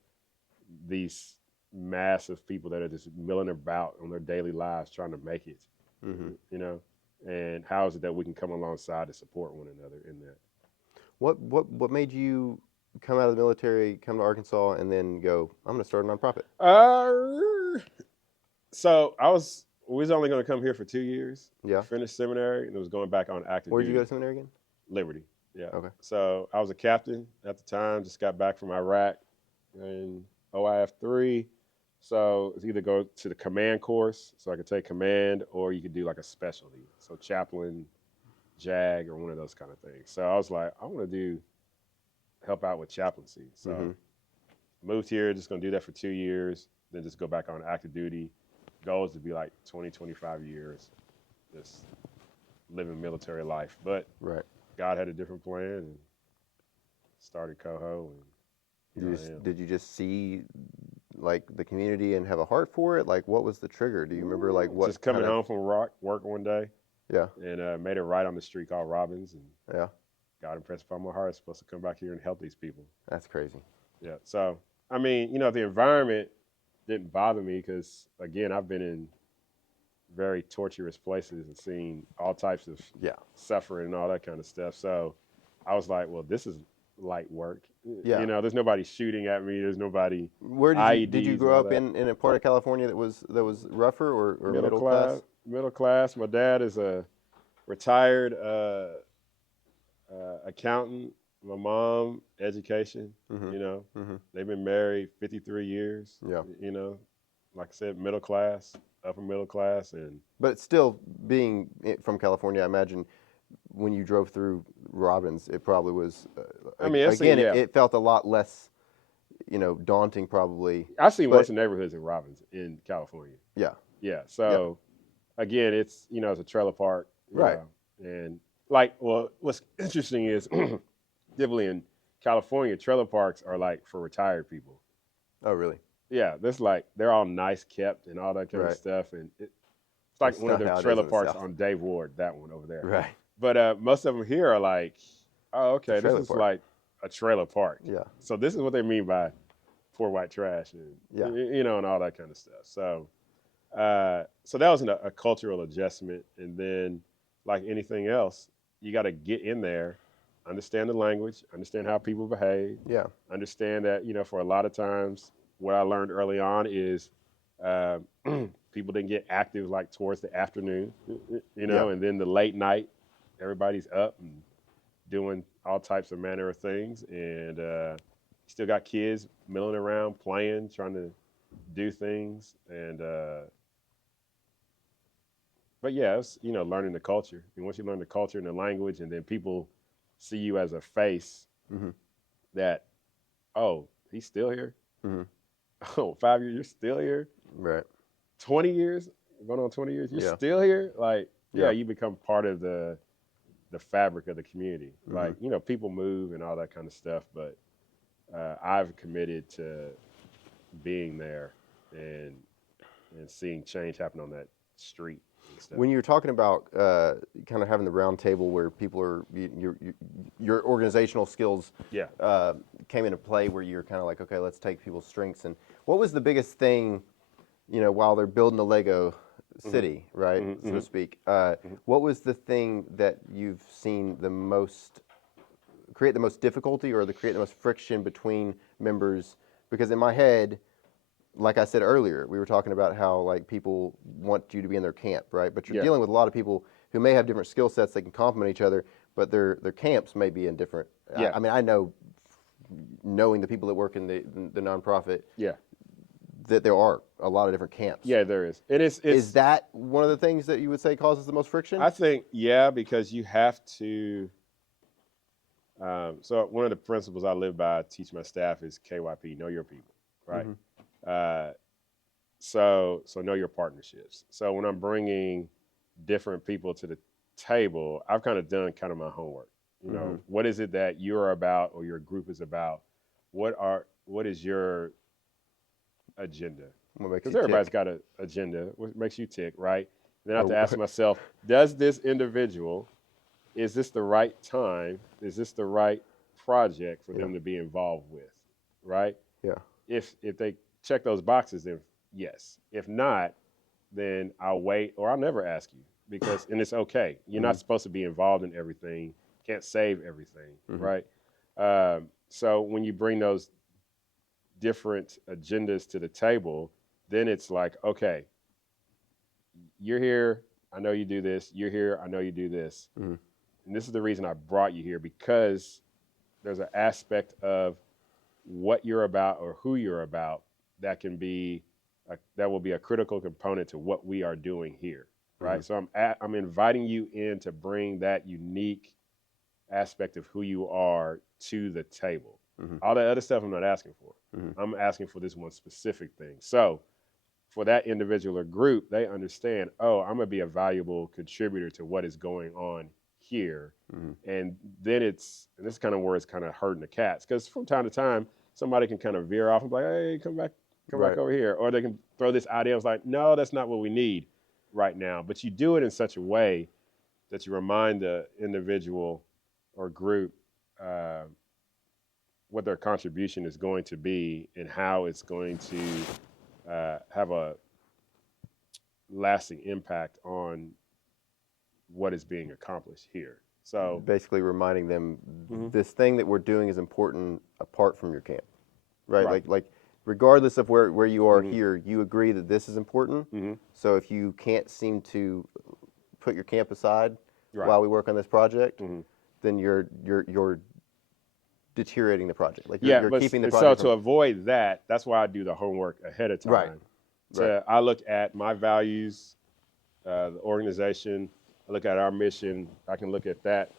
these mass of people that are just milling about on their daily lives trying to make it, Mm-hmm. And how is it that we can come alongside to support one another in that? What made you come out of the military, come to Arkansas, and then go, I'm going to start a nonprofit? So we was only going to come here for 2 years. Yeah. Finished seminary and it was going back on active Where duty. did you go to seminary again? Liberty. Yeah. Okay. So I was a captain at the time, just got back from Iraq in OIF 3. So it's either go to the command course, so I could take command, or you could do like a specialty. So chaplain, JAG, or one of those kind of things. So I was like, I want to help out with chaplaincy. So moved here, just going to do that for 2 years, then just go back on active duty. Goal is to be like 20, 25 years, just living military life. But Right. God had a different plan and started Coho. And did you just see like the community and have a heart for it? Like, what was the trigger? Do you remember like what? Just coming home from work one day. Yeah. And made it right on the street called Robbins. And yeah. God impressed upon my heart. I'm supposed to come back here and help these people. That's crazy. Yeah. So, I mean, the environment didn't bother me because, again, I've been in very torturous places and seen all types of suffering and all that kind of stuff. So I was like, well, this is light work. Yeah. There's nobody shooting at me. There's nobody. Where did you grow up in a part of California that was rougher or middle class? Middle class. My dad is a retired accountant. My mom, education. They've been married 53 years. Yeah. Like I said, middle class, upper middle class, But still, being from California, I imagine when you drove through Robbins, it probably was. It felt a lot less, daunting probably. I've seen worse neighborhoods in Robbins in California. Yeah. Yeah. So, again, it's it's a trailer park, right? And what's interesting is, typically in California, trailer parks are like for retired people. Oh, really? Yeah, they're all nice kept and all that kind of stuff, and it's like one of the trailer parks on Dave Ward, that one over there. Right. But most of them here are like, oh, okay, this is like a trailer park. Yeah. So this is what they mean by poor white trash, and and all that kind of stuff. So, so that was a cultural adjustment, and then like anything else, you got to get in there, understand the language, understand how people behave. Yeah. Understand that for a lot of times, what I learned early on is people didn't get active like towards the afternoon, and then the late night, everybody's up and doing all types of manner of things. And still got kids milling around, playing, trying to do things, and but yeah, it's learning the culture. And once you learn the culture and the language, and then people see you as a face Mm-hmm. that, oh, he's still here. Mm-hmm. Oh, 5 years, you're still here. Right. 20 years, going on 20 years, you're Yeah. still here. Like, yeah, Yeah. you become part of the fabric of the community. Mm-hmm. Like, people move and all that kind of stuff, but I've committed to being there and seeing change happen on that street and stuff. When you're talking about kind of having the round table where people are, your organizational skills Yeah. came into play, where you're kind of like, okay, let's take people's strengths. And what was the biggest thing, while they're building a Lego city, right, so to speak, what was the thing that you've seen create the most difficulty, or create the most friction between members? Because in my head, like I said earlier, we were talking about how like people want you to be in their camp, right? But you're dealing with a lot of people who may have different skill sets. They can complement each other, but their camps may be in different. Yeah. I mean, I know, knowing the people that work in the nonprofit, that there are a lot of different camps. Yeah, there is. Is that one of the things that you would say causes the most friction? I think, because you have to. So one of the principles I live by, teach my staff, is KYP, know your people, right? So know your partnerships. So when I'm bringing different people to the table, I've kind of done my homework. What is it that you're about, or your group is about? What is your agenda? Because everybody's got an agenda. What makes you tick, right? Then I have to ask myself, does this individual, is this the right time? Is this the right project for them to be involved with, right? Yeah. If they check those boxes, then yes. If not, then I'll wait, or I'll never ask you, and it's okay. You're not supposed to be involved in everything. Can't save everything, right? So when you bring those different agendas to the table, then it's like, okay, you're here, I know you do this. You're here, I know you do this. And this is the reason I brought you here, because there's an aspect of what you're about or who you're about that can be that will be a critical component to what we are doing here, right? So I'm inviting you in to bring that unique aspect of who you are to the table. All that other stuff I'm not asking for. I'm asking for this one specific thing. So for that individual or group, they understand, oh, I'm gonna be a valuable contributor to what is going on here. And then this is kind of where it's kind of herding the cats, because from time to time somebody can kind of veer off and be like, hey, come back over here, or they can throw this idea. It's like, no, that's not what we need right now. But you do it in such a way that you remind the individual or group what their contribution is going to be, and how it's going to have a lasting impact on what is being accomplished here. So basically reminding them this thing that we're doing is important apart from your camp, right? Like regardless of where you are here, you agree that this is important. So if you can't seem to put your camp aside while we work on this project, then you're deteriorating the project. Like you're keeping the project. So to avoid that, that's why I do the homework ahead of time. I look at my values, the organization. I look at our mission. I can look at that,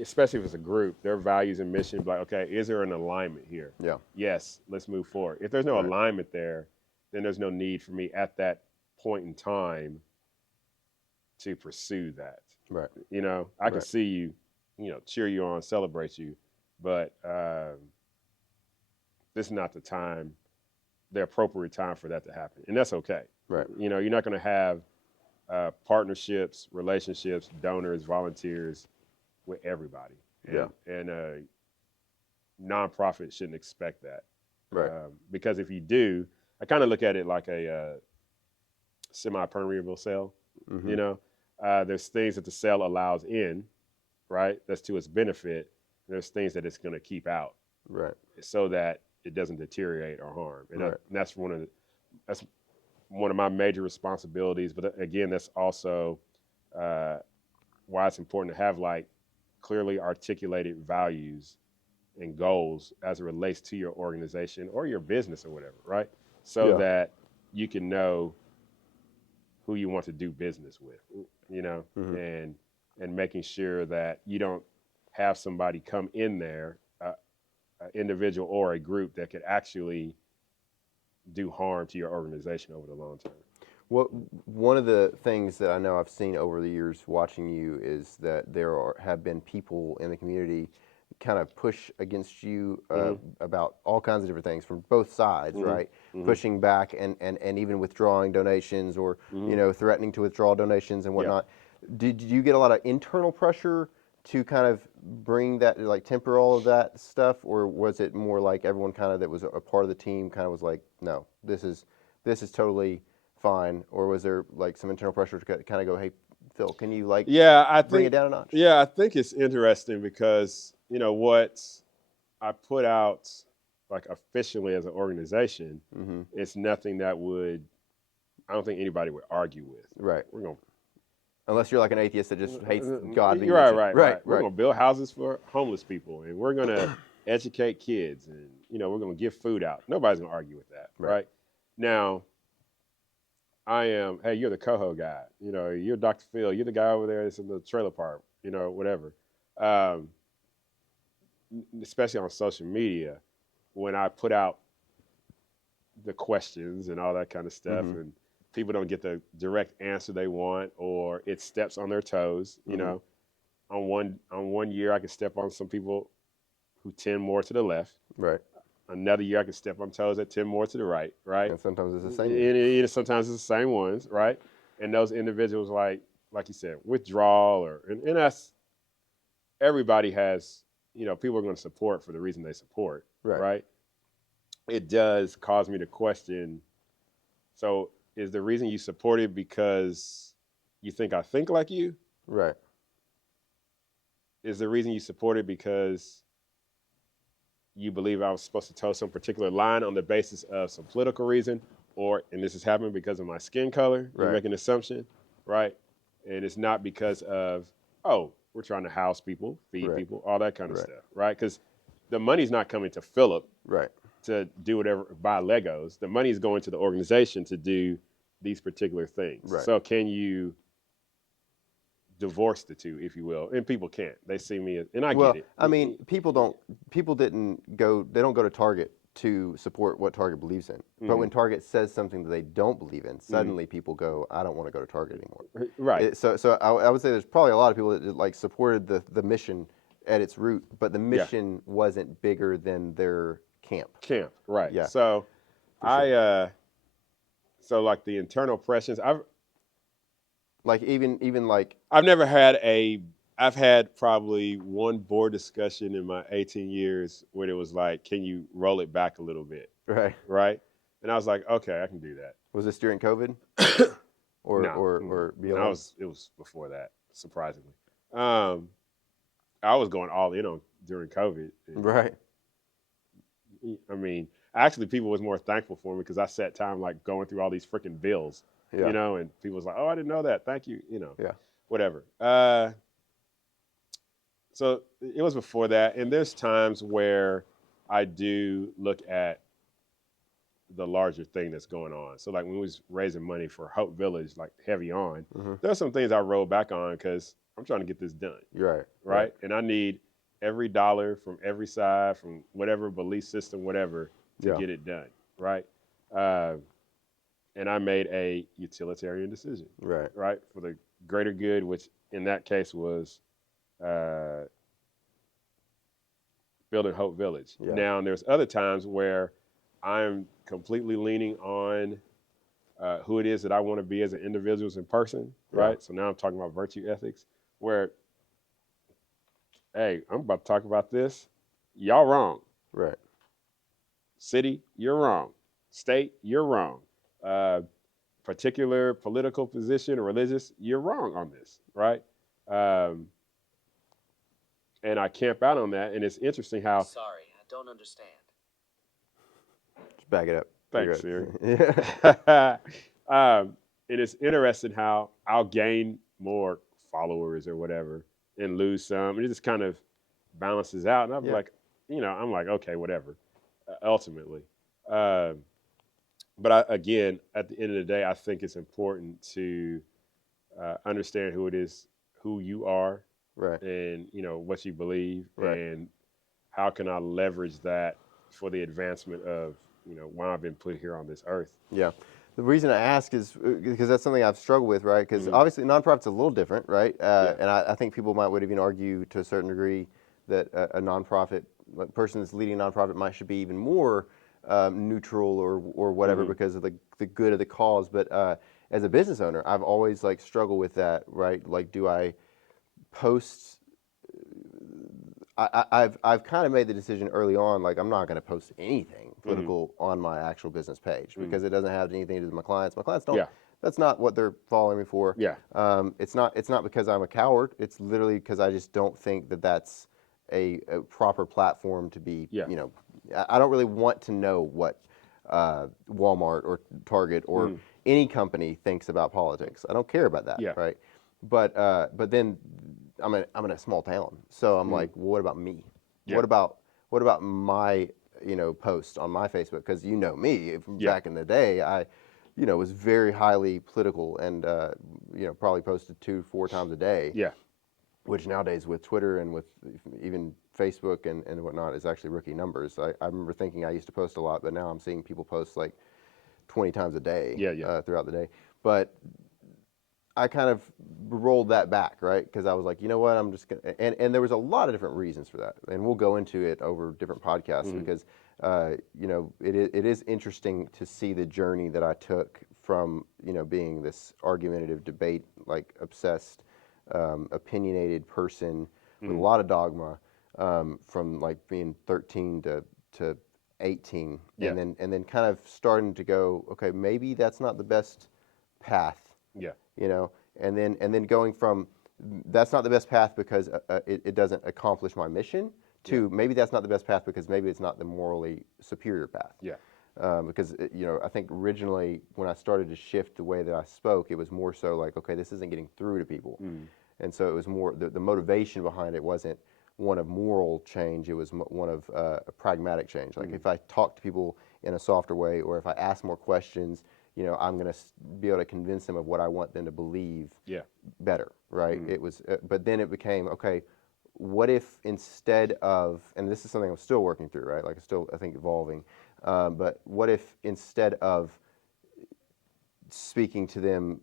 especially if it's a group, their values and mission. Like, okay, is there an alignment here? Yeah. Yes, let's move forward. If there's no alignment there, then there's no need for me at that point in time to pursue that. Right. I can see you, cheer you on, celebrate you, but this is not the appropriate time for that to happen, and that's okay. Right. You're not going to have partnerships, relationships, donors, volunteers with everybody. And a nonprofit shouldn't expect that. Right. Because if you do, I kind of look at it like a semi-permeable cell. There's things that the cell allows in, right? That's to its benefit. There's things that it's going to keep out, right? So that it doesn't deteriorate or harm. And that's one of my major responsibilities. But again, that's also why it's important to have like clearly articulated values and goals as it relates to your organization or your business or whatever, right? So that you can know who you want to do business with, and making sure that you don't have somebody come in there, an individual or a group that could actually do harm to your organization over the long term. One of the things that I know I've seen over the years watching you is that have been people in the community kind of push against you about all kinds of different things from both sides, right? Pushing back and even withdrawing donations or threatening to withdraw donations and whatnot. Did you get a lot of internal pressure to kind of bring that, like temper all of that stuff, or was it more like everyone kind of that was a part of the team kind of was like, no, this is totally fine, or was there like some internal pressure to kind of go, hey, Phil, can you bring it down a notch? Yeah, I think it's interesting because what I put out like officially as an organization, it's nothing that I don't think anybody would argue with. Right. We're gonna, unless you're like an atheist that just hates God. Right. We're gonna build houses for homeless people, and we're gonna educate kids, and we're gonna give food out. Nobody's gonna argue with that, right? Now, I am, hey, you're the coho guy. You're Dr. Phil. You're the guy over there that's in the trailer park, whatever. Especially on social media, when I put out the questions and all that kind of stuff, and people don't get the direct answer they want, or it steps on their toes. On one year, I could step on some people who tend more to the left. Right. Another year, I could step on toes that tend more to the right. Right. And sometimes it's the same. Sometimes it's the same ones. Right. And those individuals, like you said, withdrawal, and that's, everybody has, people are going to support for the reason they support. Right. It does cause me to question. So, is the reason you support it because you think I think like you? Right. Is the reason you support it because you believe I was supposed to toe some particular line on the basis of some political reason, or, and this is happening because of my skin color? You're making an assumption, right? And it's not because of, we're trying to house people, feed people, all that kind of stuff, right? Because the money's not coming to Philip to do whatever, buy Legos. The money is going to the organization to do these particular things. Right. So can you divorce the two, if you will? And people can't. They see me, and I get it. I mean, people don't go to Target to support what Target believes in. But when Target says something that they don't believe in, suddenly people go, I don't want to go to Target anymore. Right. So I would say there's probably a lot of people that like supported the mission at its root, but the mission wasn't bigger than their camp. Right. Yeah. So so like the internal pressures, I've had probably one board discussion in my 18 years when it was like, can you roll it back a little bit? Right. And I was like, okay, I can do that. Was this during COVID? or BLM? It was before that, surprisingly. I was going all in on during COVID. Right. I mean, actually, people was more thankful for me because I sat time like going through all these freaking bills, and people was like, oh, I didn't know that. Thank you. Whatever. So it was before that. And there's times where I do look at the larger thing that's going on. So like when we was raising money for Hope Village, like heavy on, there's some things I rolled back on because I'm trying to get this done. Right. And I need every dollar from every side, from whatever belief system, whatever, to get it done. Right. And I made a utilitarian decision. Right. For the greater good, which in that case was building Hope Village. Now, there's other times where I'm completely leaning on who it is that I want to be as an individual, as a person, right? So now I'm talking about virtue ethics, where, hey, I'm about to talk about this. Y'all wrong. Right. City, you're wrong. State, you're wrong. Particular political position or religious, you're wrong on this, right? And I camp out on that, and it's interesting how... Sorry, I don't understand. Just back it up. Thanks, Siri. And it's interesting how I'll gain more followers or whatever and lose some, and it just kind of balances out. And I'm like, I'm like, okay, whatever. Ultimately, uh, but again, at the end of the day, I think it's important to understand who it is, who you are, Right. and what you believe, Right. and how can I leverage that for the advancement of why I've been put here on this earth. Yeah. The reason I ask is because that's something I've struggled with, right? Because Mm-hmm. obviously nonprofit's a little different, right? Yeah. And I think people would even argue to a certain degree that a nonprofit person that's leading a nonprofit should be even more neutral or whatever Mm-hmm. because of the good of the cause. But as a business owner, I've always like struggled with that, right? Like, do I post I've kind of made the decision early on, like I'm not going to post anything Mm-hmm. political on my actual business page Mm-hmm. because it doesn't have anything to do with my clients. My clients don't. Yeah. That's not what they're following me for. Yeah. It's not. It's not because I'm a coward. It's literally because I just don't think that that's a proper platform to be. Yeah. I don't really want to know what Walmart or Target or Mm-hmm. any company thinks about politics. I don't care about that, Yeah. right? But then I'm in a small town, so I'm Mm-hmm. like, well, what about me? Yeah. What about my post on my Facebook? Because me from Yeah. back in the day, I was very highly political and probably posted 2-4 times a day, Yeah. which nowadays with Twitter and with even Facebook and whatnot is actually rookie numbers. I remember thinking I used to post a lot, but now I'm seeing people post like 20 times a day Yeah. Yeah. throughout the day. But I kind of rolled that back, right? Because I was like, you know what, I'm just gonna, and there was a lot of different reasons for that, and we'll go into it over different podcasts Mm-hmm. because, it is interesting to see the journey that I took from, being this argumentative debate, like obsessed, opinionated person with a Mm-hmm. lot of dogma, from like being 13 to 18, Yeah. and then kind of starting to go, okay, maybe that's not the best path, Yeah. you know, and then going from that's not the best path because it doesn't accomplish my mission Yeah. to maybe that's not the best path because maybe it's not the morally superior path. Yeah. Because I think originally when I started to shift the way that I spoke, it was more so like, okay, this isn't getting through to people, Mm-hmm. and so it was more the motivation behind it wasn't one of moral change; it was one of a pragmatic change. Like Mm-hmm. if I talk to people in a softer way, or if I ask more questions, I'm going to be able to convince them of what I want them to believe Yeah. better, right? Mm-hmm. It was, but then it became okay. What if instead of, and this is something I'm still working through, right? Like I think evolving. But what if instead of speaking to them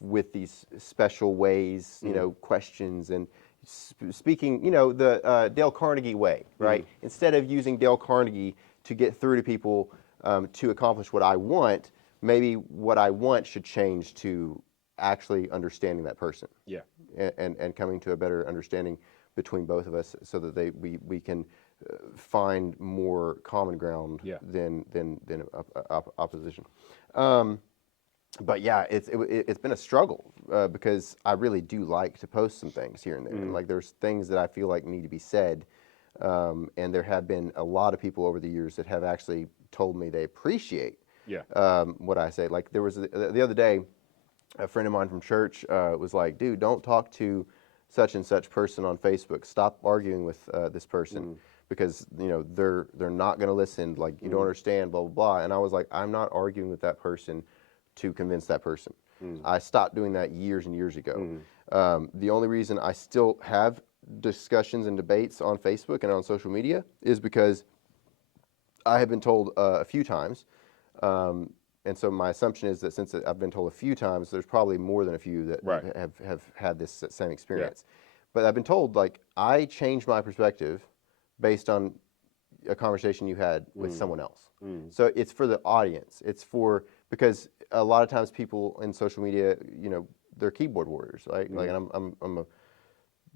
with these special ways, Mm-hmm. questions and speaking, the Dale Carnegie way, Mm-hmm. right? Instead of using Dale Carnegie to get through to people to accomplish what I want, maybe what I want should change to actually understanding that person Yeah. and coming to a better understanding between both of us so that we can find more common ground Yeah. than opposition. But yeah, it's been a struggle because I really do like to post some things here and there, and Mm-hmm. like there's things that I feel like need to be said, and there have been a lot of people over the years that have actually told me they appreciate Yeah. what I say. Like there was the other day, a friend of mine from church was like, "Dude, don't talk to such and such person on Facebook. Stop arguing with this person." Mm-hmm. Because they're not going to listen. Like you don't Mm-hmm. understand, blah blah blah. And I was like, I'm not arguing with that person to convince that person. Mm-hmm. I stopped doing that years and years ago. Mm-hmm. The only reason I still have discussions and debates on Facebook and on social media is because I have been told a few times, and so my assumption is that since I've been told a few times, there's probably more than a few that Right. have had this same Yeah. experience. But I've been told like I changed my perspective based on a conversation you had with Mm-hmm. someone else. Mm-hmm. So it's for the audience. It's for because a lot of times people in social media, they're keyboard warriors, right? Like, Mm-hmm. and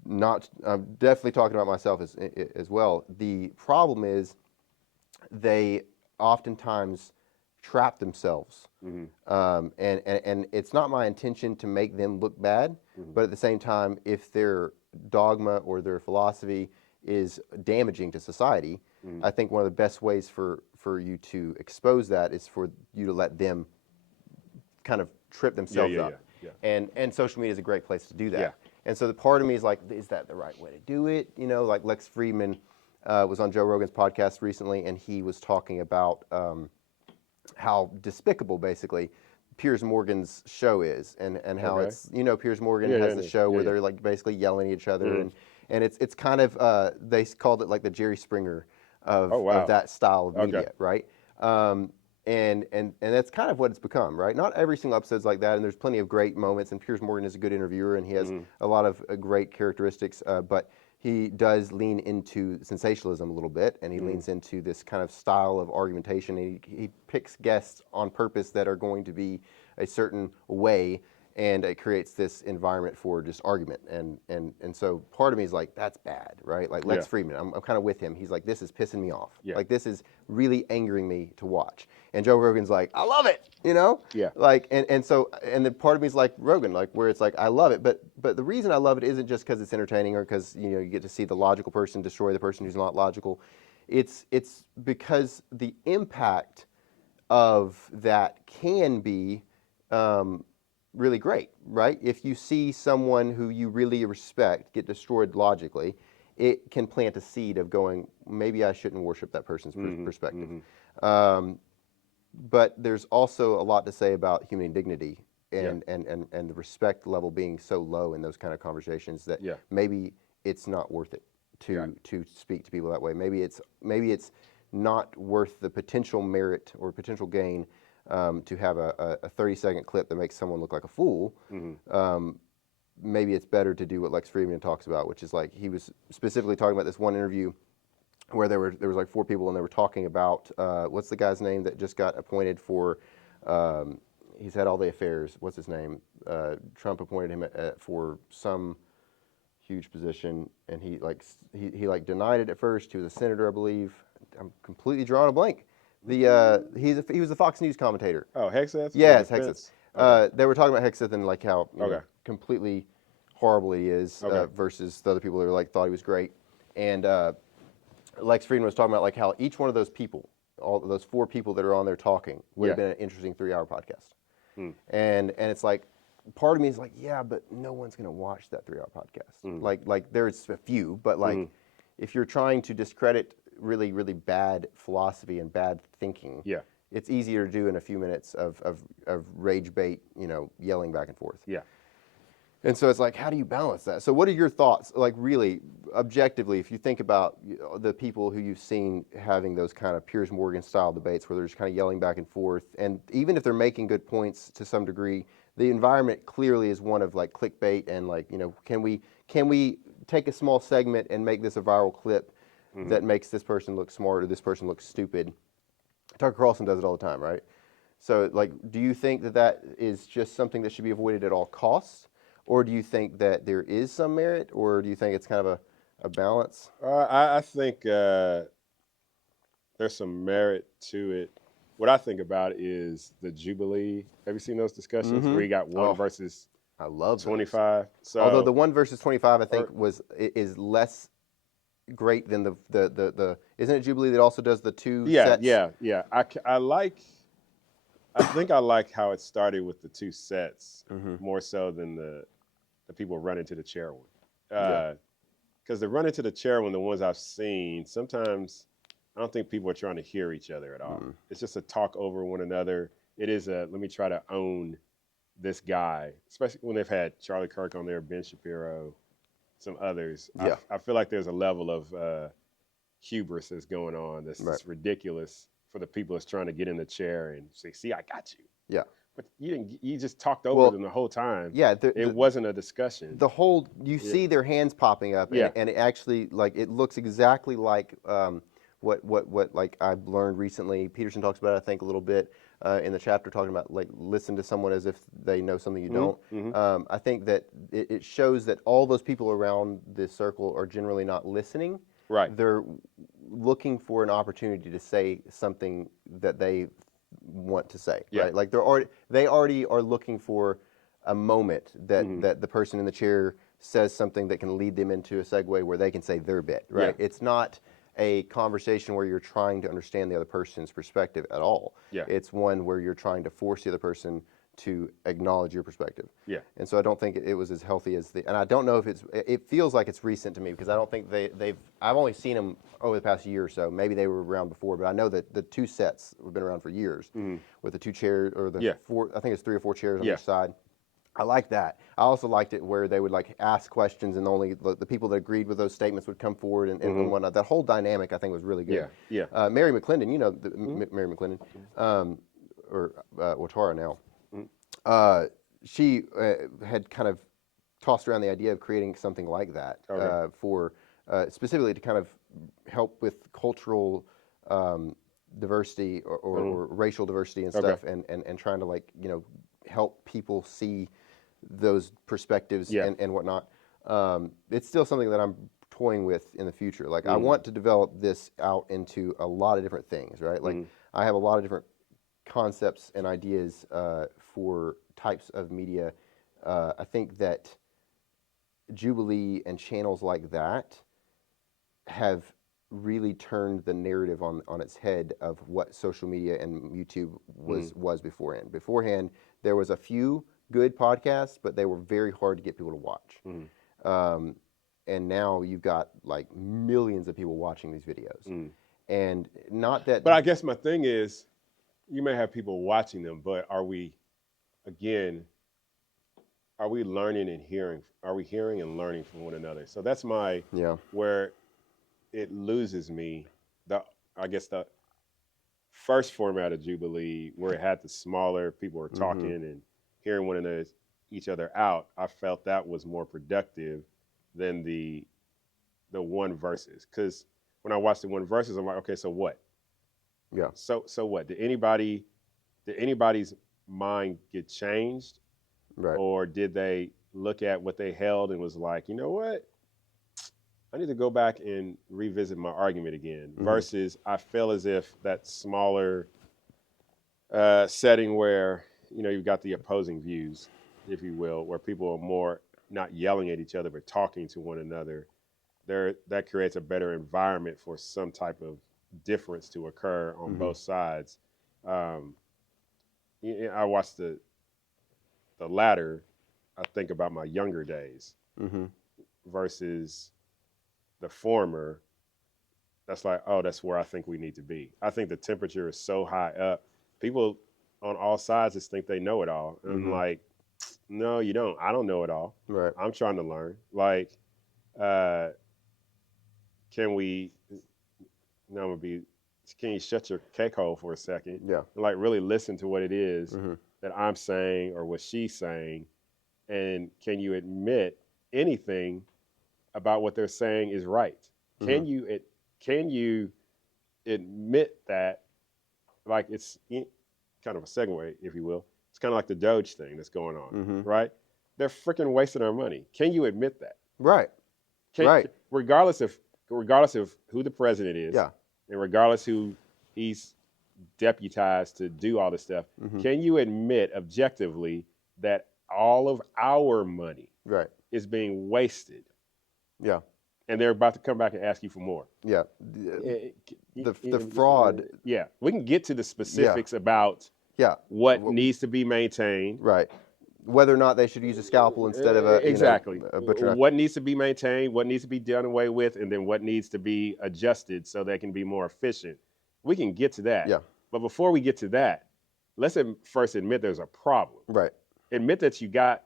I'm definitely talking about myself as well. The problem is they oftentimes trap themselves. Mm-hmm. And it's not my intention to make them look bad, Mm-hmm. but at the same time, if their dogma or their philosophy is damaging to society, Mm-hmm. I think one of the best ways for you to expose that is for you to let them kind of trip Yeah. themselves Yeah. up. Yeah. And social media is a great place to do that. Yeah. And so the part of me is like, is that the right way to do it? Like Lex Friedman was on Joe Rogan's podcast recently, and he was talking about how despicable, basically, Piers Morgan's show is, and how it's, Piers Morgan has the show where they're like basically yelling at each other, and it's kind of they called it like the Jerry Springer of that style of media, right? And that's kind of what it's become, right? Not every single episode's like that, and there's plenty of great moments, and Piers Morgan is a good interviewer, and he has a lot of great characteristics, but he does lean into sensationalism a little bit, and he leans into this kind of style of argumentation. He picks guests on purpose that are going to be a certain way, and it creates this environment for just argument. And so part of me is like, that's bad, right? Like Lex Fridman, I'm kind of with him. He's like, this is pissing me off. Yeah. Like, this is really angering me to watch. And Joe Rogan's like, I love it, Yeah. Like, and then part of me is like Rogan, like where it's like, I love it. But the reason I love it isn't just because it's entertaining or because, you get to see the logical person destroy the person who's not logical. It's because the impact of that can be really great, right? If you see someone who you really respect get destroyed logically, it can plant a seed of going, maybe I shouldn't worship that person's perspective. But there's also a lot to say about human dignity and the respect level being so low in those kind of conversations that maybe it's not worth it to speak to people that way. Maybe it's not worth the potential merit or potential gain to have a 30-second clip that makes someone look like a fool. Maybe it's better to do what Lex Fridman talks about, which is like, he was specifically talking about this one interview where there was like 4 people, and they were talking about what's the guy's name that just got appointed for he's had all the affairs, what's his name, Trump appointed him for some huge position, and he denied it at first. He was a senator, I believe. I'm completely drawing a blank. He was a Fox News commentator. Oh, Hegseth? Yes, Hegseth. Okay. They were talking about Hegseth and like how completely horrible he is versus the other people that like thought he was great. And Lex Fridman was talking about like how each one of those people, all those 4 people that are on there talking, would have been an interesting 3-hour podcast. And it's like, part of me is like, yeah, but no one's going to watch that 3-hour podcast. Like there's a few, but like if you're trying to discredit really, really bad philosophy and bad thinking, it's easier to do in a few minutes of rage bait, yelling back and forth. Yeah. And so it's like, how do you balance that? So what are your thoughts, like really, objectively, if you think about the people who you've seen having those kind of Piers Morgan style debates where they're just kind of yelling back and forth, and even if they're making good points to some degree, the environment clearly is one of like clickbait and like, can we take a small segment and make this a viral clip that makes this person look smart or this person look stupid? Tucker Carlson does it all the time, right? So like, do you think that is just something that should be avoided at all costs? Or do you think that there is some merit, or do you think it's kind of a balance? I think there's some merit to it. What I think about is the Jubilee. Have you seen those discussions where you got 1 versus I love 25? So, although the 1 versus 25, I think is less great than the isn't it Jubilee that also does the 2 sets? Yeah. I think I like how it started with the 2 sets more so than the people running to the chair one. Because the running to the chair one, the ones I've seen, sometimes I don't think people are trying to hear each other at all. It's just a talk over one another. It is let me try to own this guy, especially when they've had Charlie Kirk on there, Ben Shapiro, some others. Yeah. I feel like there's a level of hubris that's going on that's just ridiculous for the people that's trying to get in the chair and say, see, I got you. Yeah. But you just talked over them the whole time. Yeah. It wasn't a discussion. You see their hands popping up, and it actually, like, it looks exactly like what like I've learned recently. Peterson talks about it, I think, a little bit in the chapter, talking about like listen to someone as if they know something you don't. I think that it shows that all those people around this circle are generally not listening. Right. They're looking for an opportunity to say something that they want to say. Yeah. Right. Like they already are looking for a moment that the person in the chair says something that can lead them into a segue where they can say their bit. Right. Yeah. It's not a conversation where you're trying to understand the other person's perspective at all. Yeah. It's one where you're trying to force the other person to acknowledge your perspective. Yeah. And so I don't think it was as healthy as and I don't know if it feels like it's recent to me because I don't think I've only seen them over the past year or so. Maybe they were around before, but I know that the two sets have been around for years with the two chairs or the four, I think it's 3 or 4 chairs on each side. I like that. I also liked it where they would like ask questions and only the people that agreed with those statements would come forward and whatnot. That whole dynamic I think was really good. Yeah. Mary McClendon, you know, Mary McClendon, or Watara now. She had kind of tossed around the idea of creating something like that for specifically to kind of help with cultural diversity or racial diversity and stuff, and trying to like help people see those perspectives and whatnot. It's still something that I'm toying with in the future. Like I want to develop this out into a lot of different things, right? Like I have a lot of different concepts and ideas for types of media. I think that Jubilee and channels like that have really turned the narrative on its head of what social media and YouTube was beforehand. Beforehand, there was a few good podcasts, but they were very hard to get people to watch. And now you've got like millions of people watching these videos. And not that... But I guess my thing is, you may have people watching them, but are we learning and hearing? Are we hearing and learning from one another? So that's where it loses me. I guess the first format of Jubilee, where it had the smaller people were talking and hearing one another, each other out, I felt that was more productive than the one verses. Because when I watched the one verses, I'm like, okay, so what? Yeah. So what? Did anybody's mind get changed? Right. Or did they look at what they held and was like, you know what? I need to go back and revisit my argument again. Versus I feel as if that smaller setting where, you've got the opposing views, if you will, where people are more not yelling at each other, but talking to one another, that creates a better environment for some type of difference to occur on both sides. I watched the latter. I think about my younger days versus the former. That's like, oh, that's where I think we need to be. I think the temperature is so high up. People on all sides just think they know it all. And I'm like, no, you don't. I don't know it all. Right. I'm trying to learn. Like, can you shut your cake hole for a second? Yeah. And like really listen to what it is that I'm saying or what she's saying. And can you admit anything about what they're saying is right? Can you admit that, like, it's kind of a segue, if you will. It's kind of like the Doge thing that's going on, right? They're freaking wasting our money. Can you admit that? Right. Regardless of who the president is, and regardless who he's deputized to do all this stuff, can you admit objectively that all of our money is being wasted? Yeah. And they're about to come back and ask you for more. Yeah. The fraud. Yeah. We can get to the specifics about what needs to be maintained. Right. Whether or not they should use a scalpel instead of a butcher knife. What needs to be maintained, what needs to be done away with, and then what needs to be adjusted so they can be more efficient. We can get to that. Yeah. But before we get to that, let's first admit there's a problem. Right. Admit that you got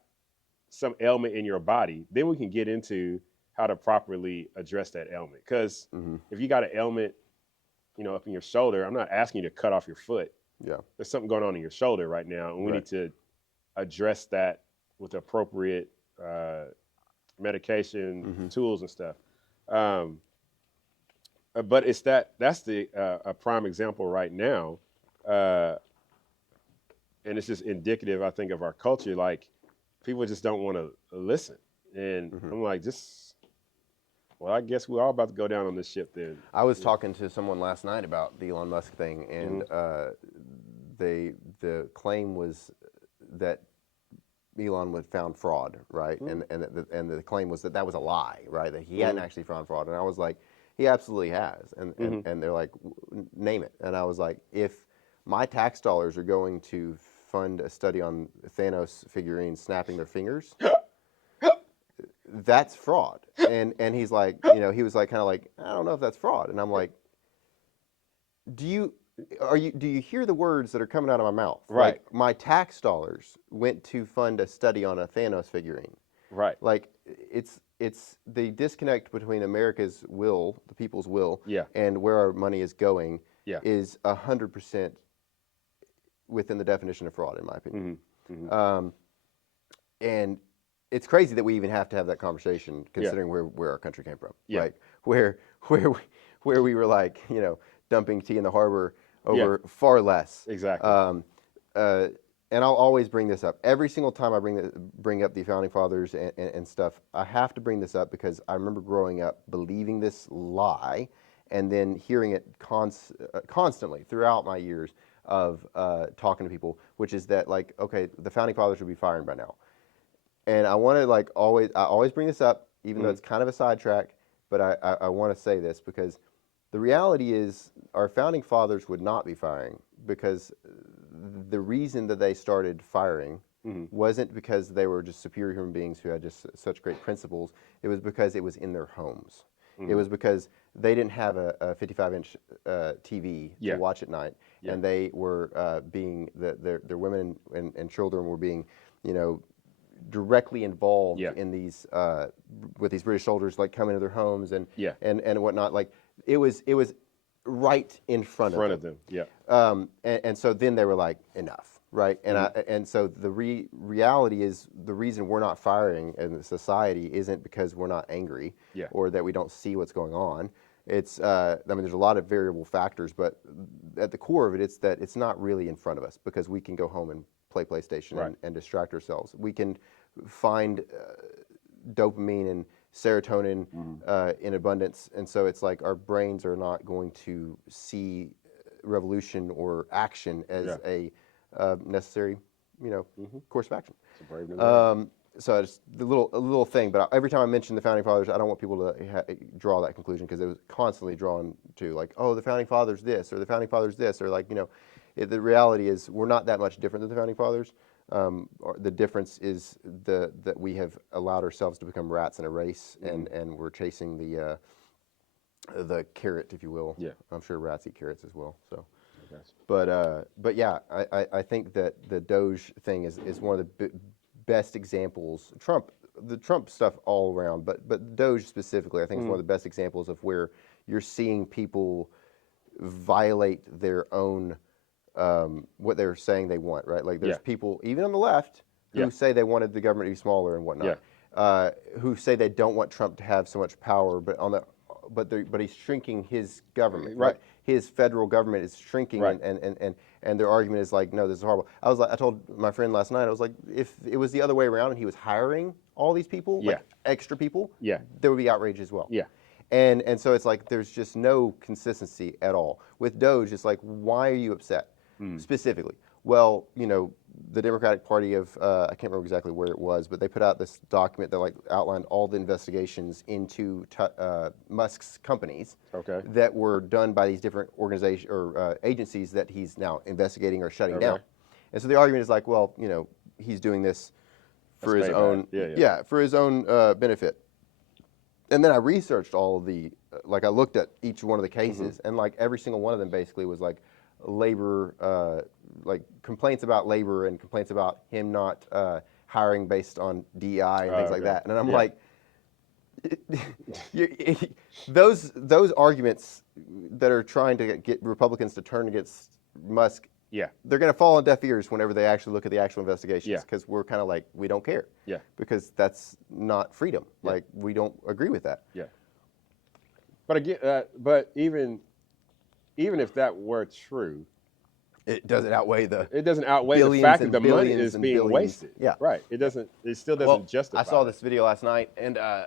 some ailment in your body. Then we can get into how to properly address that ailment. Because if you got an ailment, up in your shoulder, I'm not asking you to cut off your foot. Yeah. There's something going on in your shoulder right now, and we need to address that with appropriate medication, tools and stuff. But that's a prime example right now. And it's just indicative, I think, of our culture. Like, people just don't want to listen. And I'm like, well, I guess we're all about to go down on this ship then. I was talking to someone last night about the Elon Musk thing, and the claim was that Elon had found fraud, right? And the claim was that was a lie, right? That he hadn't actually found fraud. And I was like, he absolutely has. And they're like, name it. And I was like, if my tax dollars are going to fund a study on Thanos figurines snapping their fingers. That's fraud. And he's like, he was like, kind of like, I don't know if that's fraud. And I'm like, do you hear the words that are coming out of my mouth? Right. Like, my tax dollars went to fund a study on a Thanos figurine. Right. Like, it's the disconnect between America's will, the people's will, and where our money is going is 100% within the definition of fraud, in my opinion. Mm-hmm. Mm-hmm. And it's crazy that we even have to have that conversation, considering where our country came from. Yeah. Like, where we were like, dumping tea in the harbor over far less. Exactly. And I'll always bring this up. Every single time I bring up the Founding Fathers and stuff, I have to bring this up because I remember growing up believing this lie and then hearing it constantly throughout my years of talking to people, which is that, like, okay, the Founding Fathers would be firing by now. And I want to, like, I always bring this up, even though it's kind of a sidetrack, but I want to say this because the reality is our Founding Fathers would not be firing, because the reason that they started firing wasn't because they were just superior human beings who had just such great principles. It was because it was in their homes. It was because they didn't have a 55-inch TV to watch at night, and they were their women and children were being, directly involved in these with these British soldiers, like, coming to their homes and whatnot. Like, it was right in front of them. And so then they were like, enough, right? And so the reality is, the reason we're not firing in society isn't because we're not angry or that we don't see what's going on. It's there's a lot of variable factors, but at the core of it, it's that it's not really in front of us, because we can go home and play PlayStation and distract ourselves. We can find dopamine and serotonin in abundance, and so it's like our brains are not going to see revolution or action as a necessary, course of action. It's a brave new man. So it's a little thing, but every time I mention the Founding Fathers, I don't want people to draw that conclusion, because it was constantly drawn to, like, oh, the Founding Fathers this, or the Founding Fathers this, or, like, the reality is we're not that much different than the Founding Fathers. The difference is that we have allowed ourselves to become rats in a race, and we're chasing the carrot, if you will. Yeah. I'm sure rats eat carrots as well. So, okay. but yeah, I think that the Doge thing is one of the best examples. The Trump stuff all around, but Doge specifically, I think is one of the best examples of where you're seeing people violate their own. What they're saying they want, right? Like, there's people, even on the left, who say they wanted the government to be smaller and whatnot, who say they don't want Trump to have so much power, but he's shrinking his government, right? His federal government is shrinking, and their argument is like, no, this is horrible. I told my friend last night, I was like, if it was the other way around and he was hiring all these people, like extra people, there would be outrage as well. And so it's like, there's just no consistency at all. With Doge, it's like, why are you upset? Specifically? Well, the Democratic Party of, I can't remember exactly where it was, but they put out this document that, like, outlined all the investigations into Musk's companies that were done by these different organizations or agencies that he's now investigating or shutting down. And so the argument is like, well, he's doing this for his own, for his own benefit. And then I researched all of the, like, I looked at each one of the cases, and, like, every single one of them basically was like labor, like, complaints about labor and complaints about him not hiring based on DEI and things like that. And I'm like, those arguments that are trying to get Republicans to turn against Musk, they're going to fall on deaf ears whenever they actually look at the actual investigations, because we're kind of like, we don't care, because that's not freedom. Like, we don't agree with that. But again, but even if that were true, it doesn't outweigh the fact that the money is being wasted. Right. It still doesn't justify. I saw this video last night, and I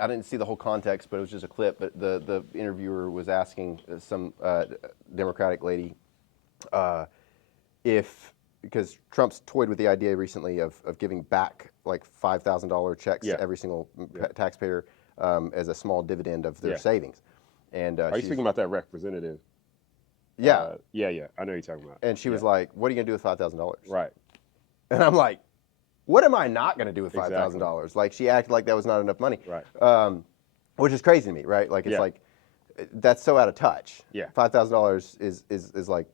didn't see the whole context, but it was just a clip. But the interviewer was asking some Democratic lady because Trump's toyed with the idea recently of giving back, like, $5,000 checks to every single taxpayer as a small dividend of their savings. And are you speaking about that representative? Yeah. I know you're talking about. And she was like, what are you going to do with $5,000? Right. And I'm like, what am I not going to do with $5,000? Exactly. Like, she acted like that was not enough money. Right. Which is crazy to me, right? Like, it's like, that's so out of touch. Yeah. $5,000 is like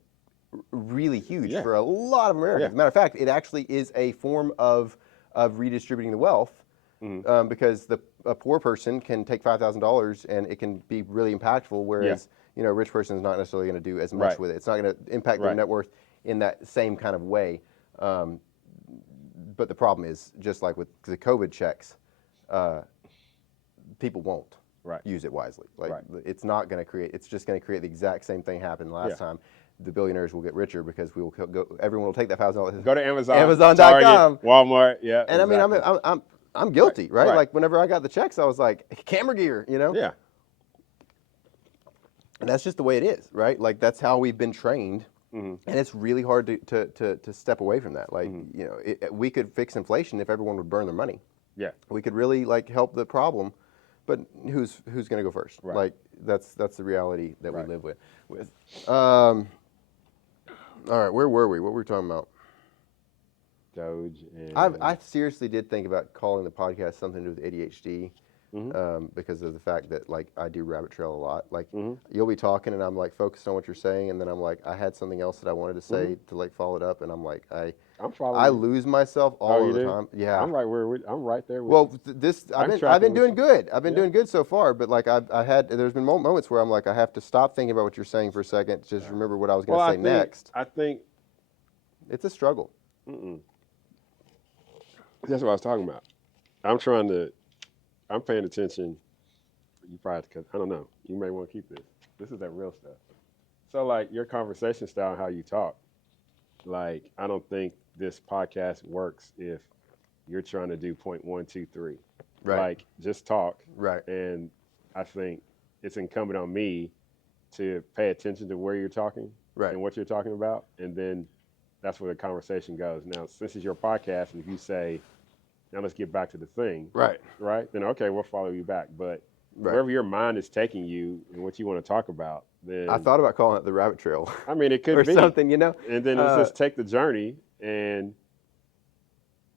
really huge for a lot of Americans. Yeah. As a matter of fact, it actually is a form of redistributing the wealth, because a poor person can take $5,000 and it can be really impactful, whereas a rich person is not necessarily going to do as much with it. It's not going to impact their net worth in that same kind of way. But the problem is, just like with the COVID checks, people won't use it wisely. Like, it's not going to create. It's just going to create the exact same thing happened last time. The billionaires will get richer because we will go. Everyone will take that $1,000. Go to Amazon, Amazon.com, Target, Walmart. Yeah. And exactly. I mean, I'm guilty, right? Like, whenever I got the checks, I was like, camera gear, Yeah. And that's just the way it is, right? Like, that's how we've been trained. And it's really hard to step away from that. Like, we could fix inflation if everyone would burn their money. Yeah. We could really help the problem, but who's going to go first? Right. Like, that's the reality that we live with. All right, where were we? What were we talking about? Doge. And I seriously did think about calling the podcast something to do with ADHD. Because of the fact that, like, I do rabbit trail a lot. Like, you'll be talking and I'm like focused on what you're saying, and then I'm like, I had something else that I wanted to say to like follow it up, and I'm like, I lose myself all the time. Yeah, I'm right there. Well, I've been doing good. I've been doing good so far, but like there's been moments where I'm like, I have to stop thinking about what you're saying for a second, just remember what I was going to say next. I think it's a struggle. That's what I was talking about. I'm paying attention. You probably, I don't know. You may want to keep this. This is that real stuff. So, like, your conversation style and how you talk. Like, I don't think this podcast works if you're trying to do point 1, 2, 3. Right. Like, just talk. Right. And I think it's incumbent on me to pay attention to where you're talking and what you're talking about, and then that's where the conversation goes. Now, since it's your podcast, and if you say, now let's get back to the thing. Right. Then okay, we'll follow you back. But wherever your mind is taking you and what you want to talk about, then I thought about calling it the rabbit trail. I mean, it could or be something, And then let's just take the journey, and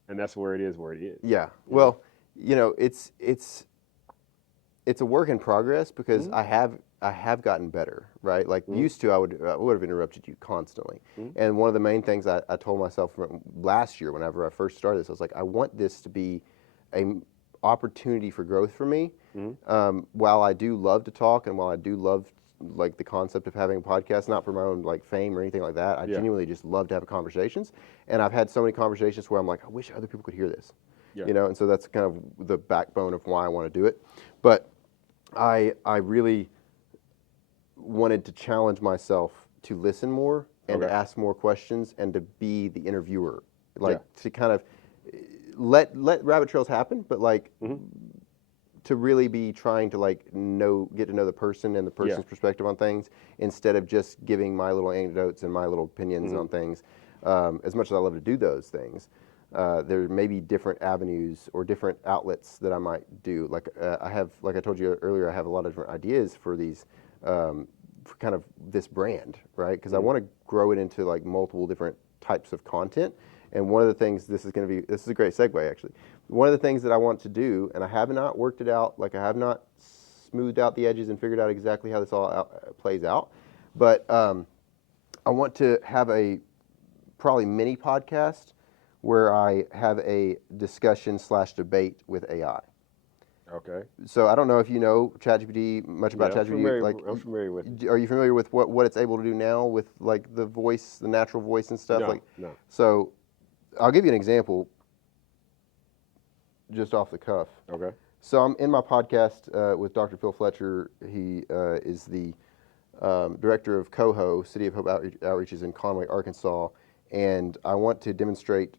that's where it is. Yeah. Well, it's a work in progress, because I have gotten better, right? Like, used to, I would have interrupted you constantly. And one of the main things I told myself from last year, whenever I first started this, I was like, I want this to be an opportunity for growth for me. While I do love to talk, and while I do love like the concept of having a podcast, not for my own like fame or anything like that, I genuinely just love to have conversations. And I've had so many conversations where I'm like, I wish other people could hear this. And so that's kind of the backbone of why I want to do it. But I really wanted to challenge myself to listen more and to ask more questions and to be the interviewer, like to kind of let rabbit trails happen, but like to really be trying to like get to know the person and the person's perspective on things, instead of just giving my little anecdotes and my little opinions on things. As much as I love to do those things, there may be different avenues or different outlets that I might do. Like like I told you earlier, I have a lot of different ideas for these, for kind of this brand, right? Because I want to grow it into like multiple different types of content. And one of the things, this is a great segue actually. One of the things that I want to do, and I have not worked it out, like I have not smoothed out the edges and figured out exactly how this all plays out, but I want to have a probably mini podcast where I have a discussion / debate with AI. Okay. So I don't know if you know ChatGPT, much about ChatGPT. I'm familiar with it. Are you familiar with what it's able to do now with like the voice, the natural voice and stuff? No. So I'll give you an example just off the cuff. Okay. So I'm in my podcast with Dr. Phil Fletcher. He is the director of Coho, City of Hope Outreaches in Conway, Arkansas. And I want to demonstrate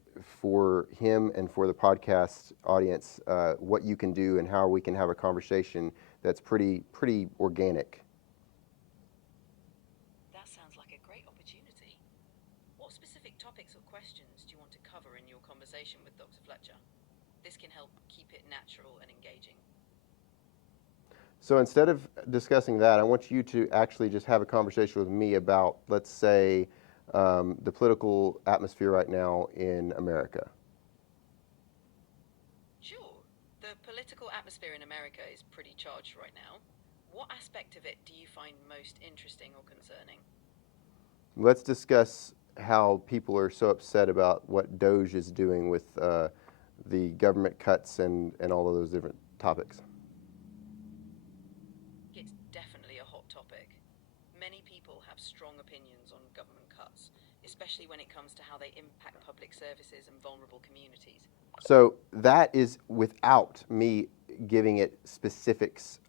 for him and for the podcast audience what you can do and how we can have a conversation that's pretty organic. That sounds like a great opportunity. What specific topics or questions do you want to cover in your conversation with Dr. Fletcher? This can help keep it natural and engaging. So instead of discussing that, I want you to actually just have a conversation with me about, let's say, the political atmosphere right now in America? Sure. The political atmosphere in America is pretty charged right now. What aspect of it do you find most interesting or concerning? Let's discuss how people are so upset about what Doge is doing with the government cuts and all of those different topics. It's definitely a hot topic. Many people have strong opinions on government cuts, especially when it comes to how they impact public services and vulnerable communities. So that is without me giving it specifics,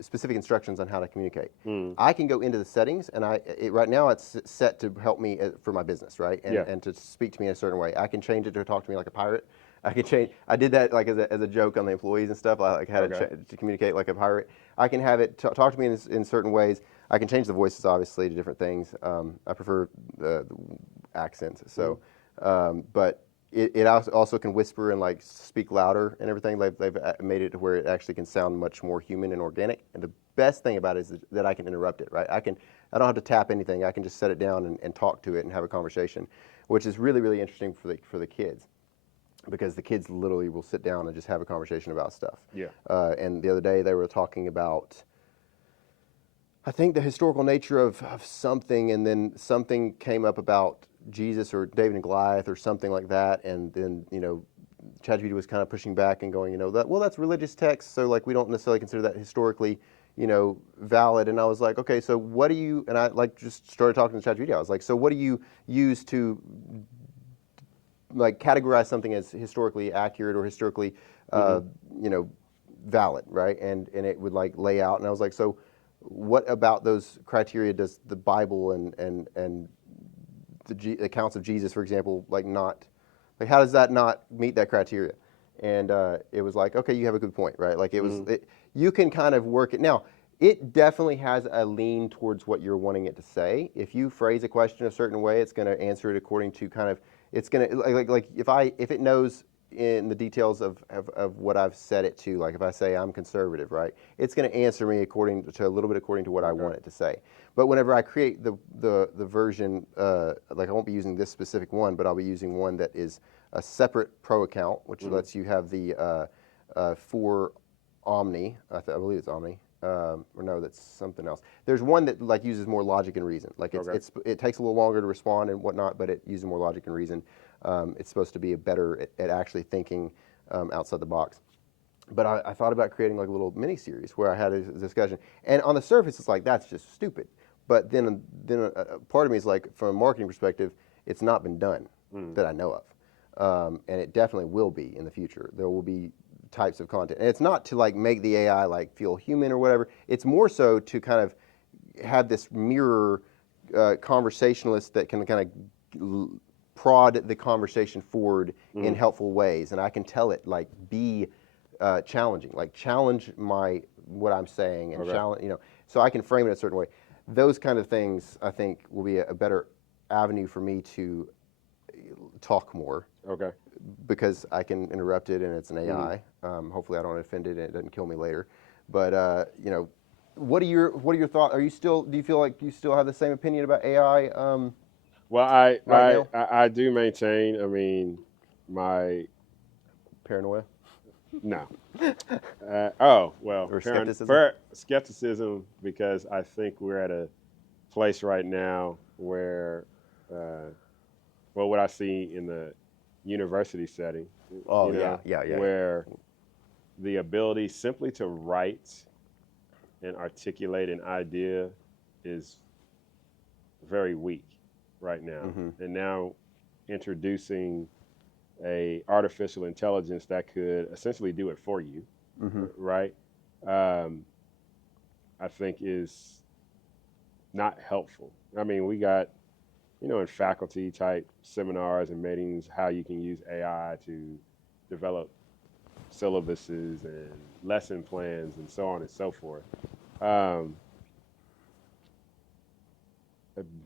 specific instructions on how to communicate. I can go into the settings, and right now it's set to help me for my business, right? And to speak to me in a certain way. I can change it to talk to me like a pirate. I can change. I did that like as a joke on the employees and stuff. I like had to communicate like a pirate. I can have it talk to me in certain ways. I can change the voices obviously to different things. I prefer the accents. So, but it also can whisper and like speak louder and everything. They've made it to where it actually can sound much more human and organic. And the best thing about it is that I can interrupt it. Right? I don't have to tap anything. I can just set it down and talk to it and have a conversation, which is really really interesting for the kids. Because the kids literally will sit down and just have a conversation about stuff. Yeah. And the other day they were talking about, I think, the historical nature of something, and then something came up about Jesus or David and Goliath or something like that, and then ChatGPT was kind of pushing back and going, that's religious text, so like we don't necessarily consider that historically, valid. And I was like, okay, so what do you? And I like just started talking to ChatGPT. I was like, so what do you use to like categorize something as historically accurate or historically, valid, right? And it would like lay out, and I was like, so what about those criteria does the Bible and the accounts of Jesus, for example, how does that not meet that criteria? And it was like, okay, you have a good point, right? Like you can kind of work it. Now, it definitely has a lean towards what you're wanting it to say. If you phrase a question a certain way, it's going to answer it according to kind of, it's going to, like if it knows in the details of what I've set it to, like if I say I'm conservative, right, it's going to answer me according to what I want it to say. But whenever I create the version, like I won't be using this specific one, but I'll be using one that is a separate pro account, which lets you have the for Omni. I believe it's Omni. Or no, that's something else. There's one that like uses more logic and reason. Like it takes a little longer to respond and whatnot, but it uses more logic and reason. It's supposed to be better at actually thinking outside the box. But I thought about creating like a little mini series where I had a discussion, and on the surface it's like that's just stupid. But then a part of me is like, from a marketing perspective, it's not been done that I know of, and it definitely will be in the future. There will be types of content, and it's not to like make the AI like feel human or whatever. It's more so to kind of have this mirror conversationalist that can kind of prod the conversation forward in helpful ways, and I can tell it like be challenging, like challenge what I'm saying, and challenge, so I can frame it a certain way. Those kind of things I think will be a better avenue for me to talk more. Okay. Because I can interrupt it and it's an AI. Hopefully I don't offend it and it doesn't kill me later. But what are your thoughts? Do you feel like you still have the same opinion about AI? Well, I do maintain. I mean, my paranoia. No. Or skepticism, because I think we're at a place right now where, what I see in the university setting. Where the ability simply to write and articulate an idea is very weak right now. And now introducing a artificial intelligence that could essentially do it for you, right? I think is not helpful. I mean, we got, in faculty type seminars and meetings, how you can use AI to develop syllabuses and lesson plans and so on and so forth.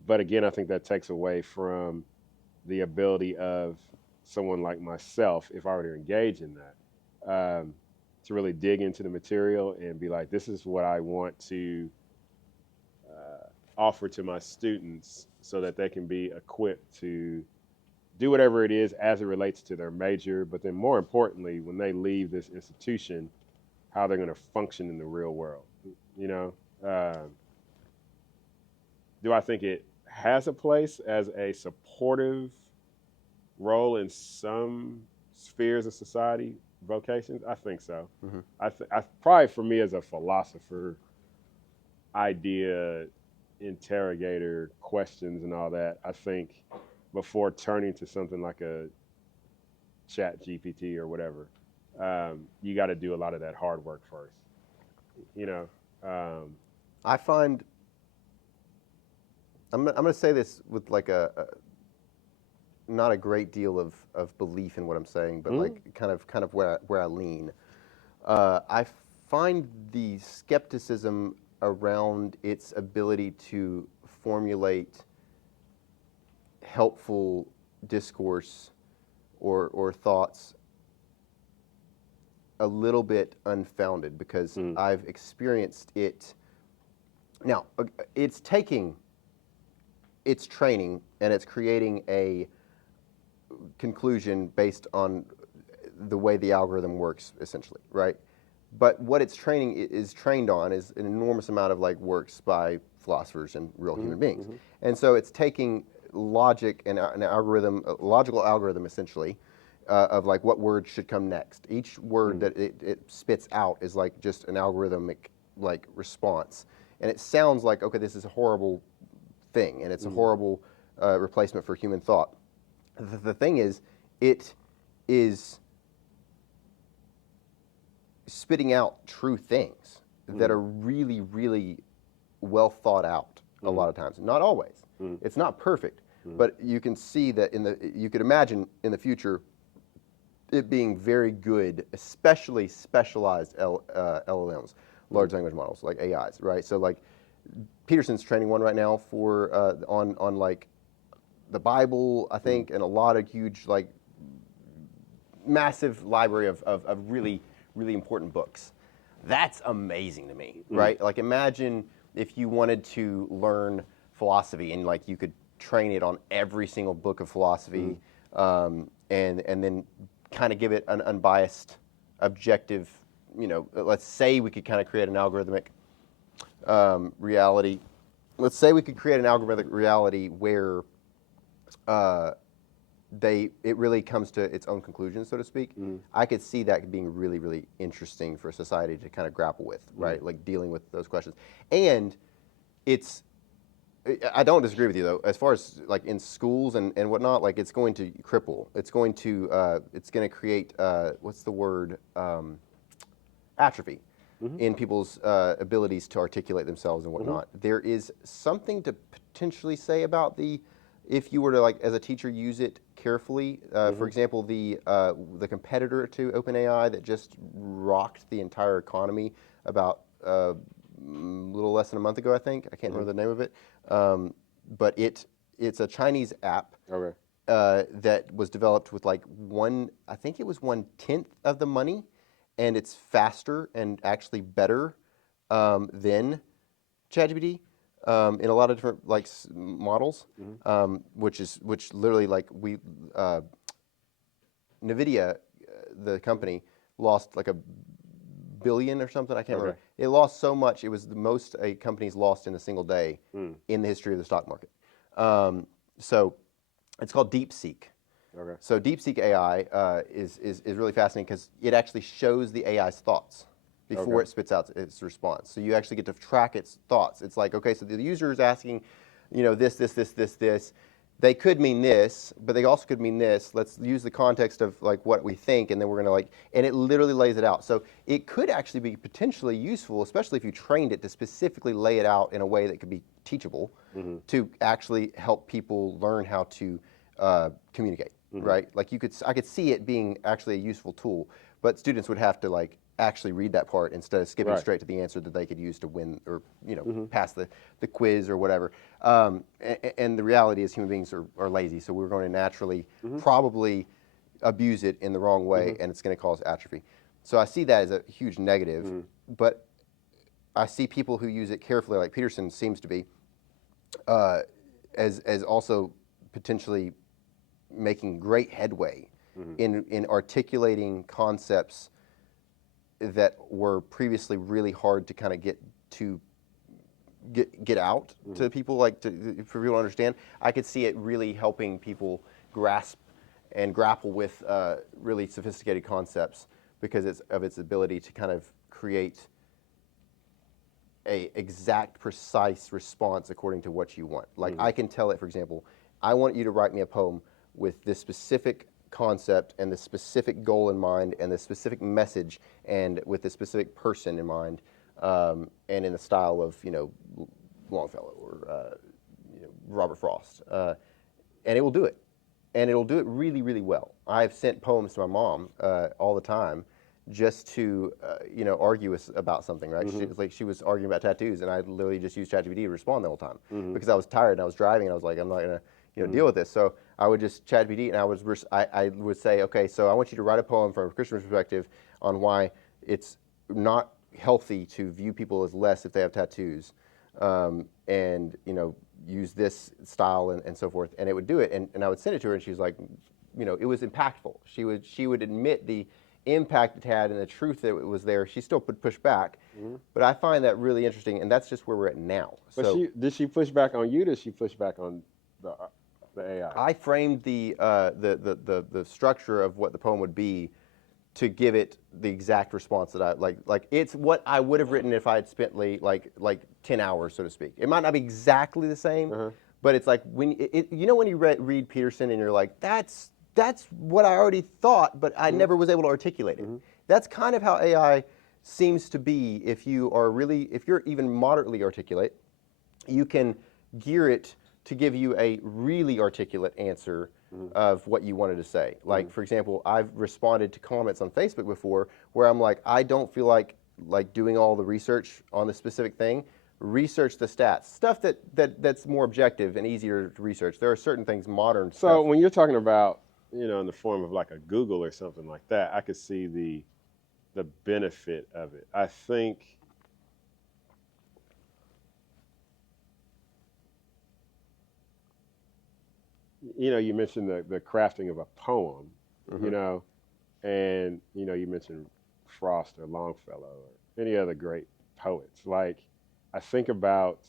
But again, I think that takes away from the ability of someone like myself, if I were to engage in that, to really dig into the material and be like, this is what I want to offer to my students so that they can be equipped to do whatever it is as it relates to their major, but then more importantly, when they leave this institution, how they're going to function in the real world. You know, do I think it has a place as a supportive role in some spheres of society, vocations? I think so. Mm-hmm. I probably, for me as a philosopher, idea interrogator, questions and all that, I think before turning to something like a chat GPT or whatever, you got to do a lot of that hard work first. You know, I find I'm going to say this with like not a great deal of belief in what I'm saying, but like kind of where I lean. I find the skepticism around its ability to formulate helpful discourse or thoughts a little bit unfounded, because I've experienced it. Now, it's taking its training and it's creating a conclusion based on the way the algorithm works, essentially, right? But what it's training is trained on is an enormous amount of like works by philosophers and real human beings. And so it's taking logic and an algorithm, a logical algorithm essentially, of like what word should come next. Each word that it spits out is like just an algorithmic like response. And it sounds like, okay, this is a horrible thing and it's a horrible replacement for human thought. The thing is, it is spitting out true things that are really, really well thought out a lot of times. Not always. It's not perfect, but you can see that you could imagine in the future it being very good, especially specialized LLMs, large language models, like AIs, right? So like Peterson's training one right now for on like the Bible, I think, and a lot of huge, like massive library of really, really important books. That's amazing to me, right? Like imagine if you wanted to learn philosophy and like you could train it on every single book of philosophy, and then kind of give it an unbiased, objective, let's say we could kind of create an algorithmic reality. Let's say we could create an algorithmic reality where it really comes to its own conclusion, so to speak. I could see that being really, really interesting for society to kind of grapple with, right? Like dealing with those questions. And I don't disagree with you though, as far as like in schools and whatnot, like it's going to cripple. It's going to create, what's the word? Atrophy in people's abilities to articulate themselves and whatnot. There is something to potentially say about if you were to like as a teacher use it carefully. For example, the competitor to OpenAI that just rocked the entire economy about a little less than a month ago, I think. I can't remember the name of it. But it's a Chinese app that was developed with like I think it was 1/10 of the money, and it's faster and actually better than ChatGPT in a lot of different like models, which literally like NVIDIA, the company, lost like $1 billion or something. I can't remember. It lost so much. It was the most a company's lost in a single day in the history of the stock market. So it's called DeepSeek. So DeepSeek AI is really fascinating because it actually shows the AI's thoughts before it spits out its response. So you actually get to track its thoughts. It's like, okay, so the user is asking, this. They could mean this, but they also could mean this. Let's use the context of like what we think, and then we're going to and it literally lays it out. So it could actually be potentially useful, especially if you trained it to specifically lay it out in a way that could be teachable to actually help people learn how to communicate, right? Like I could see it being actually a useful tool, but students would have to like actually read that part instead of skipping straight to the answer that they could use to win or pass the quiz or whatever. And the reality is human beings are lazy, so we're going to naturally probably abuse it in the wrong way, and it's going to cause atrophy. So I see that as a huge negative, but I see people who use it carefully, like Peterson seems to be, as also potentially making great headway in articulating concepts that were previously really hard to kind of get out to people, like for people to understand. I could see it really helping people grasp and grapple with really sophisticated concepts because of its ability to kind of create a exact, precise response according to what you want. Like I can tell it, for example, I want you to write me a poem with this specific concept and the specific goal in mind and the specific message and with the specific person in mind, and in the style of, Longfellow or Robert Frost, and it will do it, and it'll do it really, really well. I've sent poems to my mom all the time, just to argue about something, right? She was arguing about tattoos, and I literally just used ChatGPT to respond the whole time because I was tired and I was driving, and I was like, I'm not gonna deal with this. So I would just ChatGPT, and I would say, okay, so I want you to write a poem from a Christian perspective on why it's not healthy to view people as less if they have tattoos, and use this style and so forth, and it would do it, and I would send it to her, and she was like, it was impactful. She would admit the impact it had and the truth that it was there. She still would push back, but I find that really interesting, and that's just where we're at now. But did she push back on you? Or did she push back on the AI? I framed the structure of what the poem would be to give it the exact response that I like. Like it's what I would have written if I had spent like 10 hours, so to speak. It might not be exactly the same, but it's like when when you read Peterson and you're like, that's what I already thought, but I never was able to articulate it. That's kind of how AI seems to be. If you're even moderately articulate, you can gear it to give you a really articulate answer of what you wanted to say. Like, for example, I've responded to comments on Facebook before where I'm like, I don't feel like doing all the research on the specific thing. Research the stats, stuff that's more objective and easier to research. There are certain things, modern stuff. So when you're talking about, in the form of like a Google or something like that, I could see the benefit of it. I think you mentioned the crafting of a poem, and you mentioned Frost or Longfellow or any other great poets. Like, I think about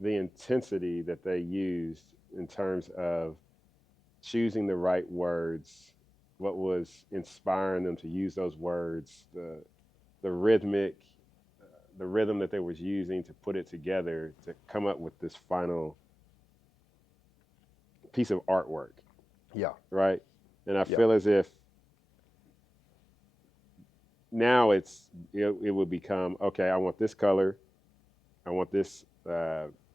the intensity that they used in terms of choosing the right words, what was inspiring them to use those words, the rhythm that they was using to put it together to come up with this final piece of artwork. Yeah. Right? And I feel as if now it would become, okay, I want this color, I want this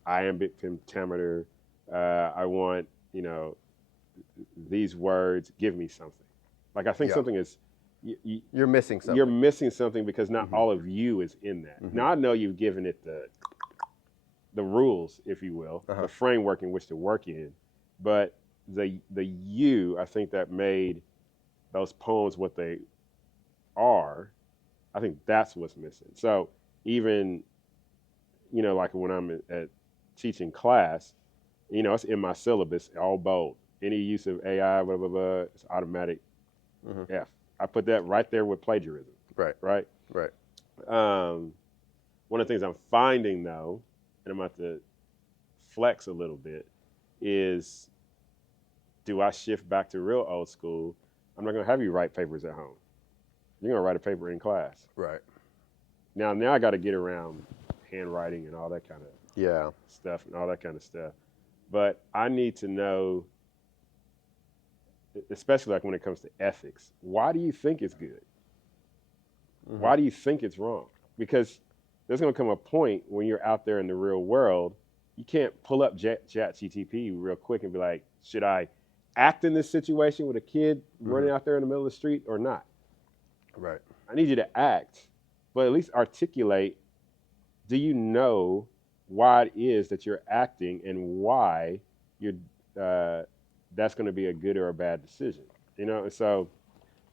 iambic pentameter, I want, these words, give me something. Like, I think something is, you're missing something. You're missing something because not all of you is in that. Now, I know you've given it the rules, if you will, the framework in which to work in, but the you, I think, that made those poems what they are, I think that's what's missing. So even, like when I'm at teaching class, it's in my syllabus, all bold. Any use of AI, blah, blah, blah, it's automatic F. I put that right there with plagiarism. Right. Right? Right. One of the things I'm finding, though, and I'm about to flex a little bit, is do I shift back to real old school? I'm not going to have you write papers at home. You're going to write a paper in class. Right. Now I got to get around handwriting and all that kind of stuff and all that kind of stuff. But I need to know, especially like when it comes to ethics, why do you think it's good? Why do you think it's wrong? Because there's going to come a point when you're out there in the real world, you can't pull up ChatGPT real quick and be like, should I act in this situation with a kid running out there in the middle of the street or not? Right. I need you to act, but at least articulate, do you know why it is that you're acting and why you're that's going to be a good or a bad decision? And so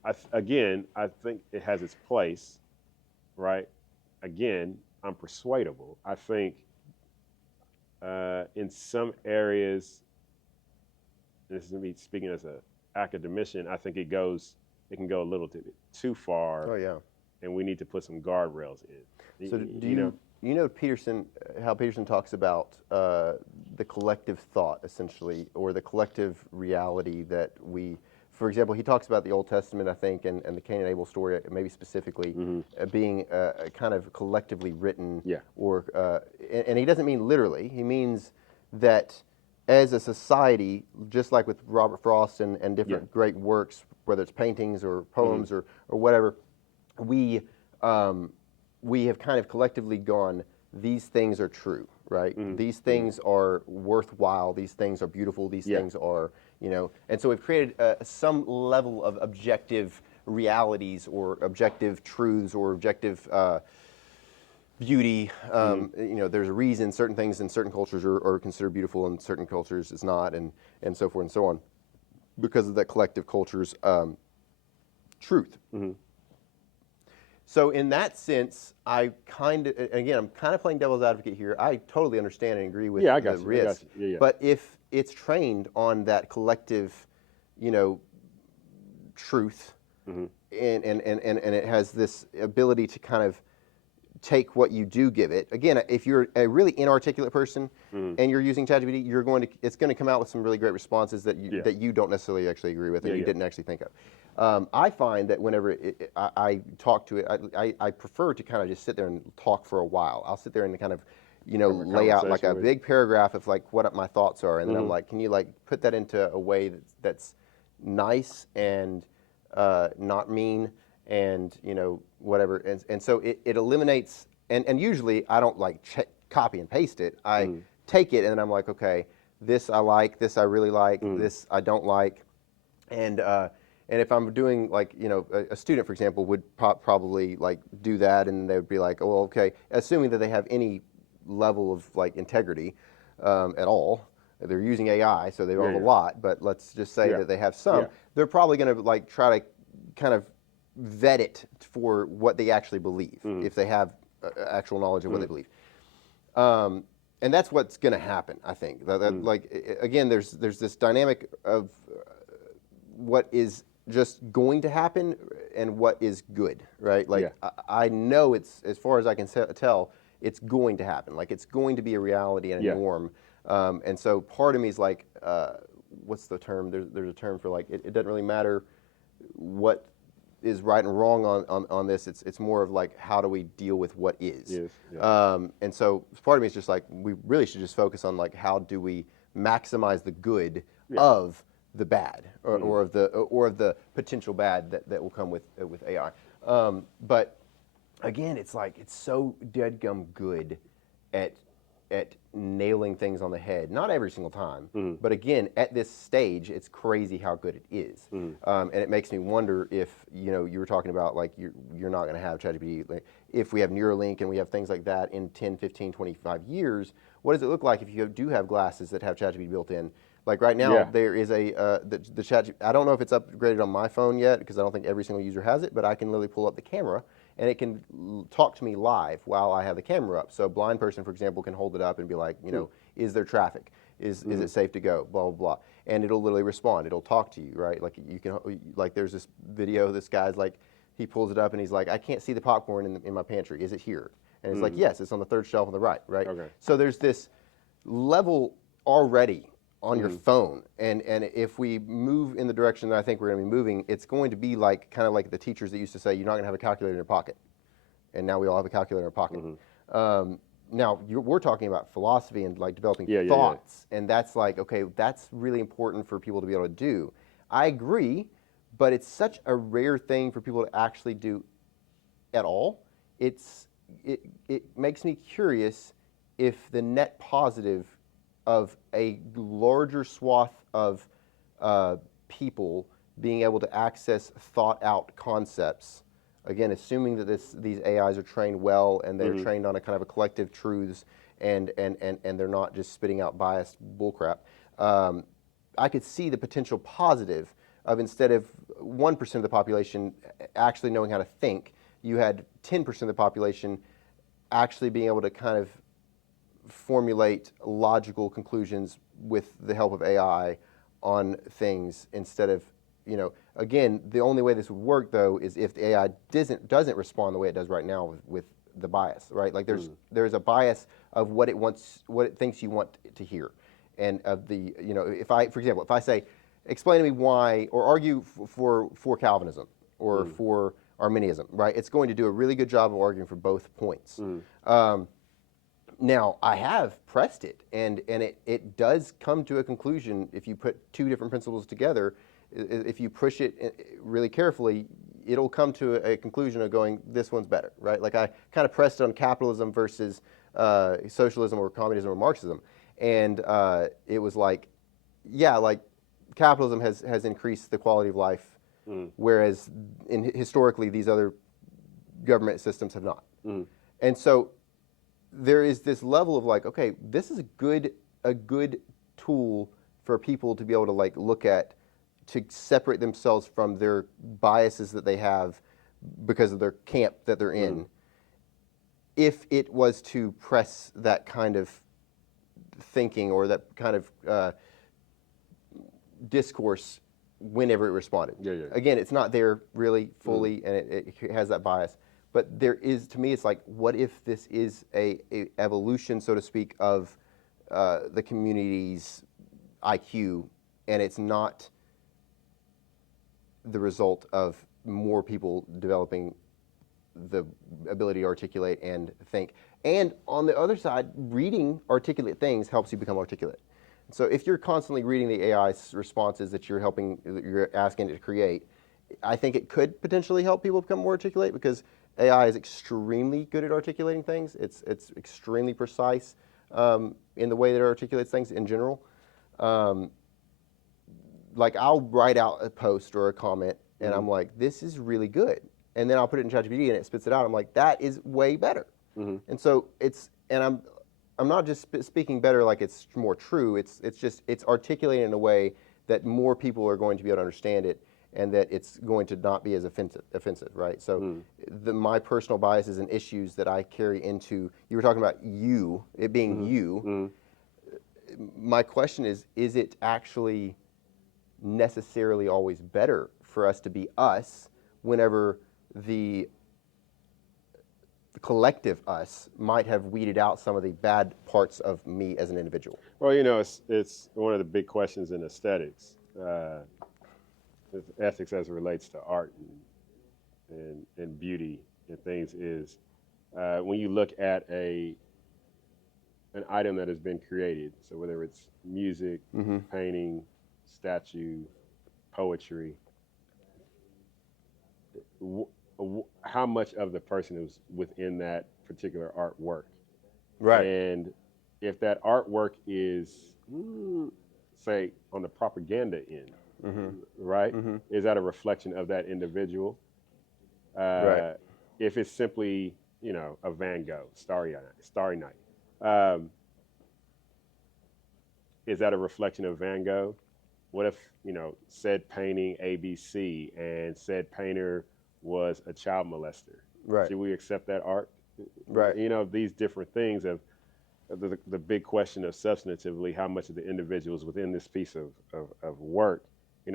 I think it has its place, right? Again, I'm persuadable. I think In some areas, this is me speaking as an academician, I think it can go a little too far. Oh yeah. And we need to put some guardrails in. So you know Peterson, how Peterson talks about the collective thought essentially, or the collective reality that we, for example, he talks about the Old Testament, I think, and the Cain and Abel story, maybe specifically, being kind of collectively written. Yeah. Or and he doesn't mean literally. He means that as a society, just like with Robert Frost and different great works, whether it's paintings or poems or whatever, we have kind of collectively gone, these things are true, right? These things are worthwhile. These things are beautiful. These things are, and so we've created some level of objective realities or objective truths or objective beauty. There's a reason certain things in certain cultures are considered beautiful and certain cultures is not, and so forth and so on, because of that collective culture's truth. So in that sense, I'm kind of playing devil's advocate here. I totally understand and agree with the risk. But if it's trained on that collective, truth, and it has this ability to kind of take what you do give it. Again, if you're a really inarticulate person and you're using ChatGPT, it's going to come out with some really great responses that you don't necessarily actually agree with and you didn't actually think of. I find that whenever I talk to it, I prefer to kind of just sit there and talk for a while. I'll sit there and kind of, lay out like a big paragraph of like what my thoughts are, and then I'm like, can you like put that into a way that's nice and not mean and whatever, and so it eliminates, and usually I don't like copy and paste it. I take it and I'm like, okay, this I like, this I really like, this I don't like, and if I'm doing like, a student, for example, would probably like do that, and they would be like, oh, okay, assuming that they have any level of like integrity at all. They're using AI, so they don't have a lot, but let's just say that they have some. They're probably going to like try to kind of vet it for what they actually believe, if they have actual knowledge of what they believe. And that's what's going to happen, I think. Like, again, there's this dynamic of what is just going to happen and what is good, right? Like, I know it's, as far as I can tell, it's going to happen. Like, it's going to be a reality and a norm. And so part of me is like, what's the term? There's a term for like, it doesn't really matter what is right and wrong on this. It's more of like, how do we deal with what is? And so part of me is just like, we really should just focus on like, how do we maximize the good of the bad, or of the potential bad that will come with AI. But again, it's like, it's so deadgum good at nailing things on the head. Not every single time, but again, at this stage, it's crazy how good it is. And it makes me wonder if, you were talking about like, you're not going to have ChatGPT. Like, if we have Neuralink and we have things like that in 10, 15, 25 years, what does it look like if you do have glasses that have ChatGPT built in? Like right now, there is the ChatGPT. I don't know if it's upgraded on my phone yet, because I don't think every single user has it, but I can literally pull up the camera and it can talk to me live while I have the camera up. So a blind person, for example, can hold it up and be like, is there traffic? Is it safe to go? Blah, blah, blah. And it'll literally respond. It'll talk to you, right? Like you can, like there's this video, this guy's like, he pulls it up and he's like, I can't see the popcorn in my pantry. Is it here? And it's like, yes, it's on the third shelf on the right? Okay. So there's this level already on your phone, and if we move in the direction that I think we're going to be moving, it's going to be like kind of like the teachers that used to say you're not going to have a calculator in your pocket, and now we all have a calculator in our pocket. Now we're talking about philosophy and like developing thoughts, and that's like, okay, that's really important for people to be able to do. I agree, but it's such a rare thing for people to actually do at all. It makes me curious if the net positive of a larger swath of people being able to access thought-out concepts, again, assuming that these AIs are trained well and they're trained on a kind of a collective truths and they're not just spitting out biased bullcrap, I could see the potential positive of, instead of 1% of the population actually knowing how to think, you had 10% of the population actually being able to kind of formulate logical conclusions with the help of AI on things instead of, again, the only way this would work though is if the AI doesn't respond the way it does right now with the bias, right? Like there's a bias of what it thinks you want to hear, and of the, if I, for example, if I say, explain to me why, or argue for Calvinism or for Arminianism, right? It's going to do a really good job of arguing for both points. Now, I have pressed it, and it does come to a conclusion if you put two different principles together. If you push it really carefully, it'll come to a conclusion of going, this one's better, right? Like I kind of pressed on capitalism versus socialism or communism or Marxism, and it was like, yeah, like capitalism has increased the quality of life, whereas historically these other government systems have not. And so there is this level of like, okay, this is a good tool for people to be able to like look at, to separate themselves from their biases that they have because of their camp that they're in. If it was to press that kind of thinking or that kind of discourse whenever it responded. Again, it's not there really fully, and it has that bias. But there is, to me, it's like, what if this is a evolution, so to speak, of the community's IQ, and it's not the result of more people developing the ability to articulate and think. And on the other side, reading articulate things helps you become articulate. So if you're constantly reading the AI's responses that you're asking it to create, I think it could potentially help people become more articulate, because AI is extremely good at articulating things. It's extremely precise in the way that it articulates things in general. Like I'll write out a post or a comment, and I'm like, this is really good. And then I'll put it in ChatGPT, and it spits it out. I'm like, that is way better. And so I'm not just speaking better like it's more true. It's articulating in a way that more people are going to be able to understand it, and that it's going to not be as offensive, right? So my personal biases and issues that I carry into, you were talking about it being you. My question is it actually necessarily always better for us to be us whenever the collective us might have weeded out some of the bad parts of me as an individual? Well, it's one of the big questions in aesthetics. Ethics as it relates to art and beauty and things is when you look at an item that has been created, so whether it's music, painting, statue, poetry, how much of the person is within that particular artwork. Right. And if that artwork is, say, on the propaganda end, right? Is that a reflection of that individual? Right. If it's simply, a Van Gogh, Starry Night, is that a reflection of Van Gogh? What if, said painting ABC and said painter was a child molester? Right. Should we accept that art? Right. These different things of the big question of substantively how much of the individual is within this piece of work.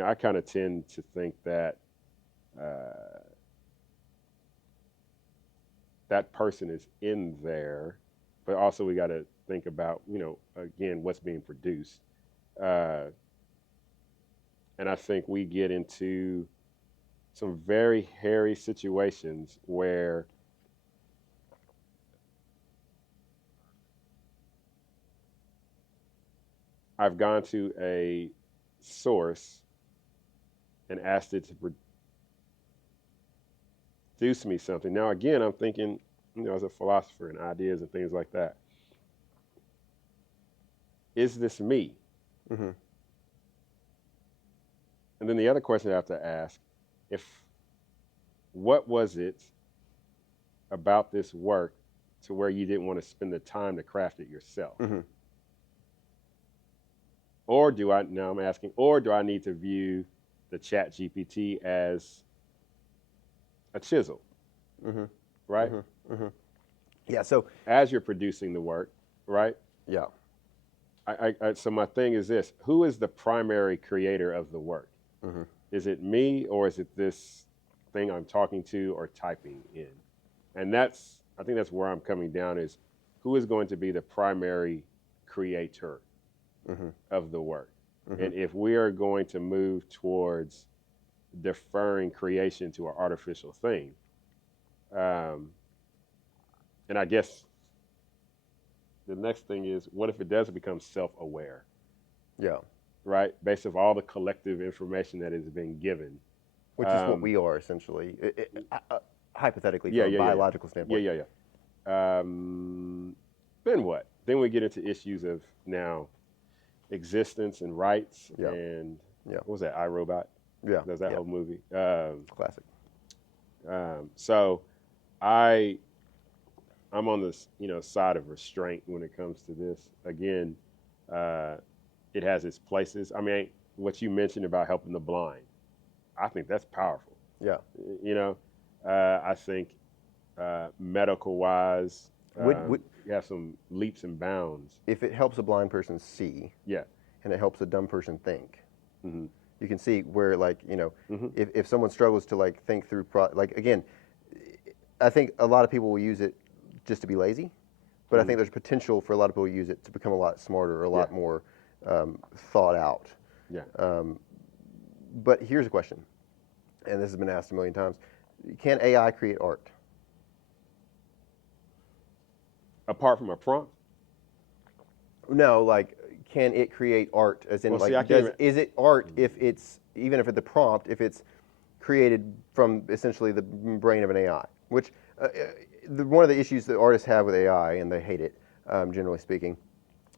I kind of tend to think that that person is in there, but also we got to think about, again, what's being produced. And I think we get into some very hairy situations where I've gone to a source and asked it to produce me something. Now, again, I'm thinking, as a philosopher and ideas and things like that. Is this me? And then the other question I have to ask, what was it about this work to where you didn't want to spend the time to craft it yourself? Or do I need to view the ChatGPT as a chisel? Right? Yeah, so as you're producing the work, right? Yeah. So my thing is this: who is the primary creator of the work? Mm-hmm. Is it me, or is it this thing I'm talking to or typing in? And I think that's where I'm coming down is who is going to be the primary creator Mm-hmm. of the work? Mm-hmm. And if we are going to move towards deferring creation to an artificial thing, and I guess the next thing is, what if it does become self-aware, Yeah. right? Based on all the collective information that has been given. Which is what we are essentially, hypothetically, Yeah, from a yeah, yeah, yeah. biological standpoint. Yeah. Then what? Then we get into issues of now existence and rights Yeah. and Yeah. what was that? iRobot. Yeah. There's that whole movie. Classic. So I'm on this side of restraint when it comes to this. Again, it has its places. I mean, what you mentioned about helping the blind, I think that's powerful. Yeah. I think medical wise, Would you have some leaps and bounds. if it helps a blind person see, Yeah. and it helps a dumb person think, Mm-hmm. you can see where, like, Mm-hmm. if someone struggles to like think through, again, I think a lot of people will use it just to be lazy, but I think there's potential for a lot of people to use it to become a lot smarter or a lot more thought out. Yeah. But here's a question, and this has been asked a million times: can AI create art? Apart from a prompt? No, like, can it create art? As in, Well, like, see, is it art if it's, even if it's the prompt, if it's created from essentially the brain of an AI? Which one of the issues that artists have with AI, and they hate it, generally speaking,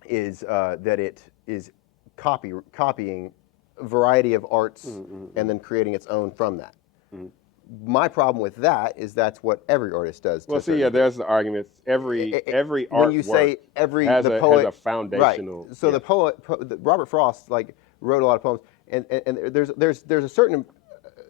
is that it is copying a variety of arts and then creating its own from that. My problem with that is that's what every artist does. Well, see, there's the argument. Every artwork when you say every has the poet, has a foundational. right? So the poet, Robert Frost, like, wrote a lot of poems, and there's a certain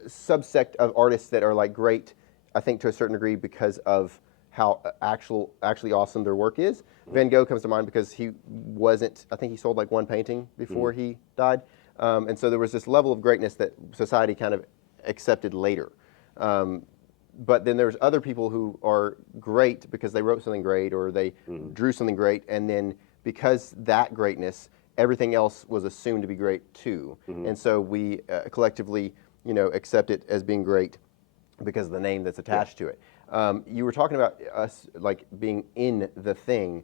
subsect of artists that are like great, I think, to a certain degree because of how actually awesome their work is. Van Gogh comes to mind because he wasn't. I think he sold like one painting before he died, and so there was this level of greatness that society kind of accepted later. But then there's other people who are great because they wrote something great or they drew something great, and then because that greatness, everything else was assumed to be great too, and so we collectively, accept it as being great because of the name that's attached to it. You were talking about us like being in the thing.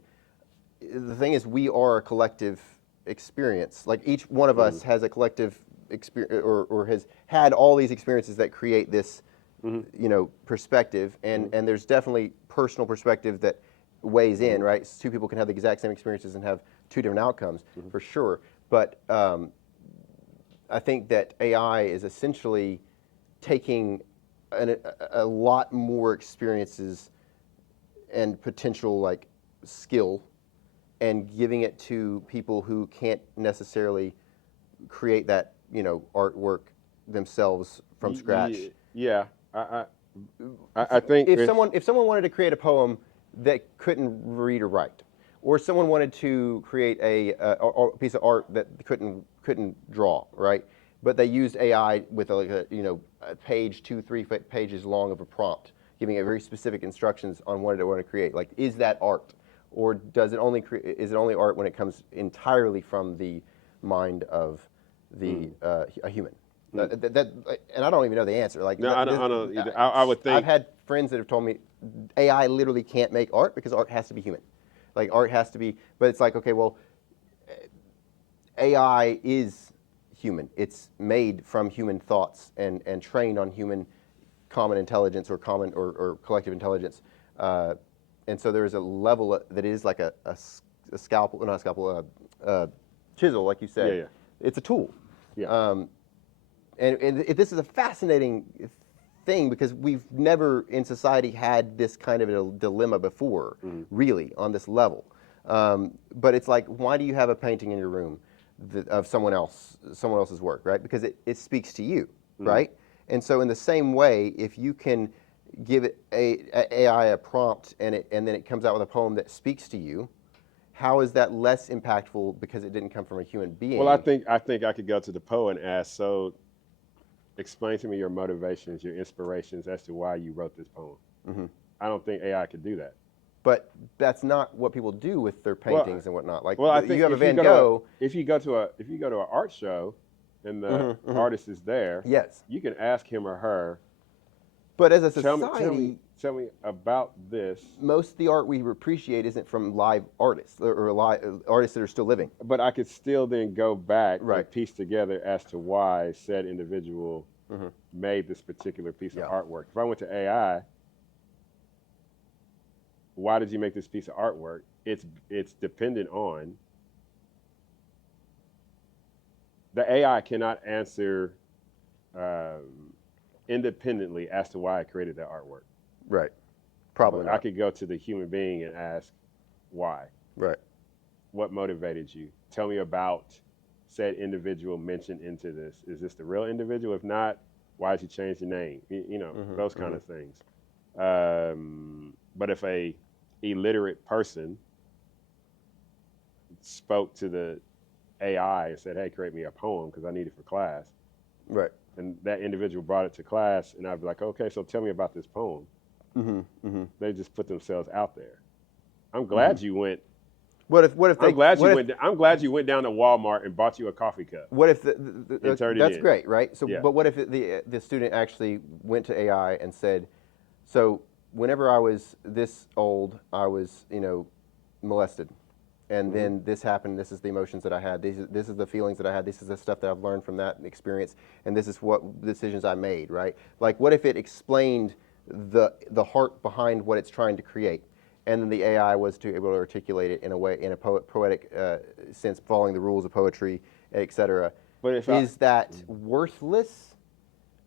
The thing is, we are a collective experience. Like, each one of us has a collective experience, or has had all these experiences that create this, perspective. And there's definitely personal perspective that weighs in, right? Two people can have the exact same experiences and have two different outcomes, for sure. But I think that AI is essentially taking a lot more experiences and potential, like, skill, and giving it to people who can't necessarily create that, artwork themselves from scratch. Yeah, I think if someone wanted to create a poem that couldn't read or write, or someone wanted to create a piece of art that couldn't draw, right? But they used AI with a page, 2-3 pages long of a prompt, giving it very specific instructions on what it want to create. Like, is that art, or is it only art when it comes entirely from the mind of a human? And I don't even know the answer. Like, no, I don't either. I would think I've had friends that have told me AI literally can't make art because art has to be human. Like, art has to be, but it's like, okay, well, AI is human. It's made from human thoughts and trained on human common intelligence or collective intelligence. And so there is a level that is like a scalpel, not a scalpel, a chisel, like you said. Yeah. It's a tool. Yeah. And this is a fascinating thing because we've never in society had this kind of a dilemma before, really, on this level. But it's like, why do you have a painting in your room of someone else's work, right? Because it speaks to you, right? And so in the same way, if you can give it AI a prompt and then it comes out with a poem that speaks to you, how is that less impactful because it didn't come from a human being? Well, I think I could go to the poet and ask, so explain to me your motivations, your inspirations as to why you wrote this poem. Mm-hmm. I don't think AI could do that. But that's not what people do with their paintings and whatnot. Like, I think you have a Van Gogh. If you go to an art show, and the artist is there, Yes. you can ask him or her. But as a society, tell me about this. Most of the art we appreciate isn't from live artists or artists that are still living. But I could still then go back and piece together as to why said individual made this particular piece of artwork. If I went to AI, why did you make this piece of artwork? It's dependent on the AI cannot answer independently as to why I created that artwork. Right. Probably not. I could go to the human being and ask why. Right. What motivated you? Tell me about said individual mentioned into this. Is this the real individual? If not, why did you change the name? You know, those kind of things. But if a illiterate person spoke to the AI and said, hey, create me a poem because I need it for class. Right. And that individual brought it to class, and I'd be like, okay, so tell me about this poem. They just put themselves out there. I'm glad you went. I'm glad you went down to Walmart and bought you a coffee cup. What if that's great, right? So, but what if the student actually went to AI and said, so whenever I was this old, I was molested, and then this happened. This is the emotions that I had. This is the feelings that I had. This is the stuff that I've learned from that experience, and this is what decisions I made. Right? Like, what if it explained the heart behind what it's trying to create? And then the AI was to able to articulate it in a way, in a poetic sense, following the rules of poetry, etc. But is that worthless,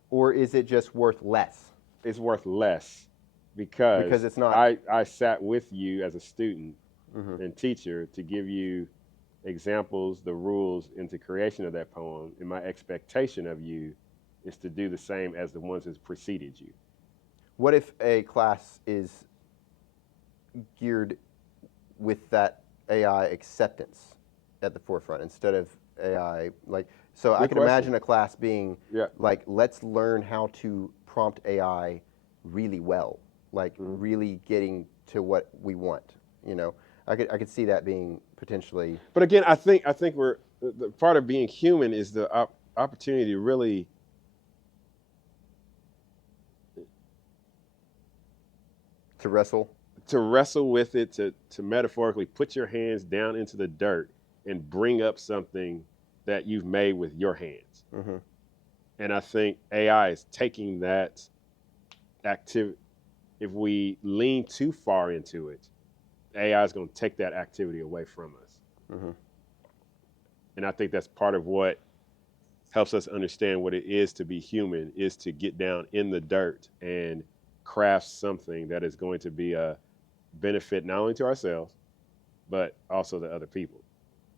or is it just worth less? It's worth less because it's not. I sat with you as a student and teacher to give you examples, the rules into creation of that poem, and my expectation of you is to do the same as the ones that preceded you. What if a class is geared with that AI acceptance at the forefront instead of AI, I can imagine a class being like, let's learn how to prompt AI really well, really getting to what we want. I could see that being potentially. But again, I think we're the part of being human is the opportunity to really to wrestle with it, to metaphorically put your hands down into the dirt and bring up something that you've made with your hands. And I think AI is taking that activity. If we lean too far into it, AI is going to take that activity away from us. And I think that's part of what helps us understand what it is to be human, is to get down in the dirt and craft something that is going to be a benefit not only to ourselves, but also to other people,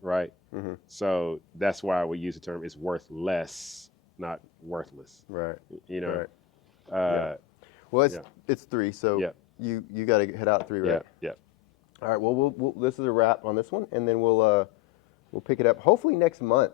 right? So that's why we use the term "it's worth less," not worthless. Right. Well, it's 3, so you got to head out at 3, right? Yeah. All right. Well, this is a wrap on this one, and then we'll pick it up hopefully next month.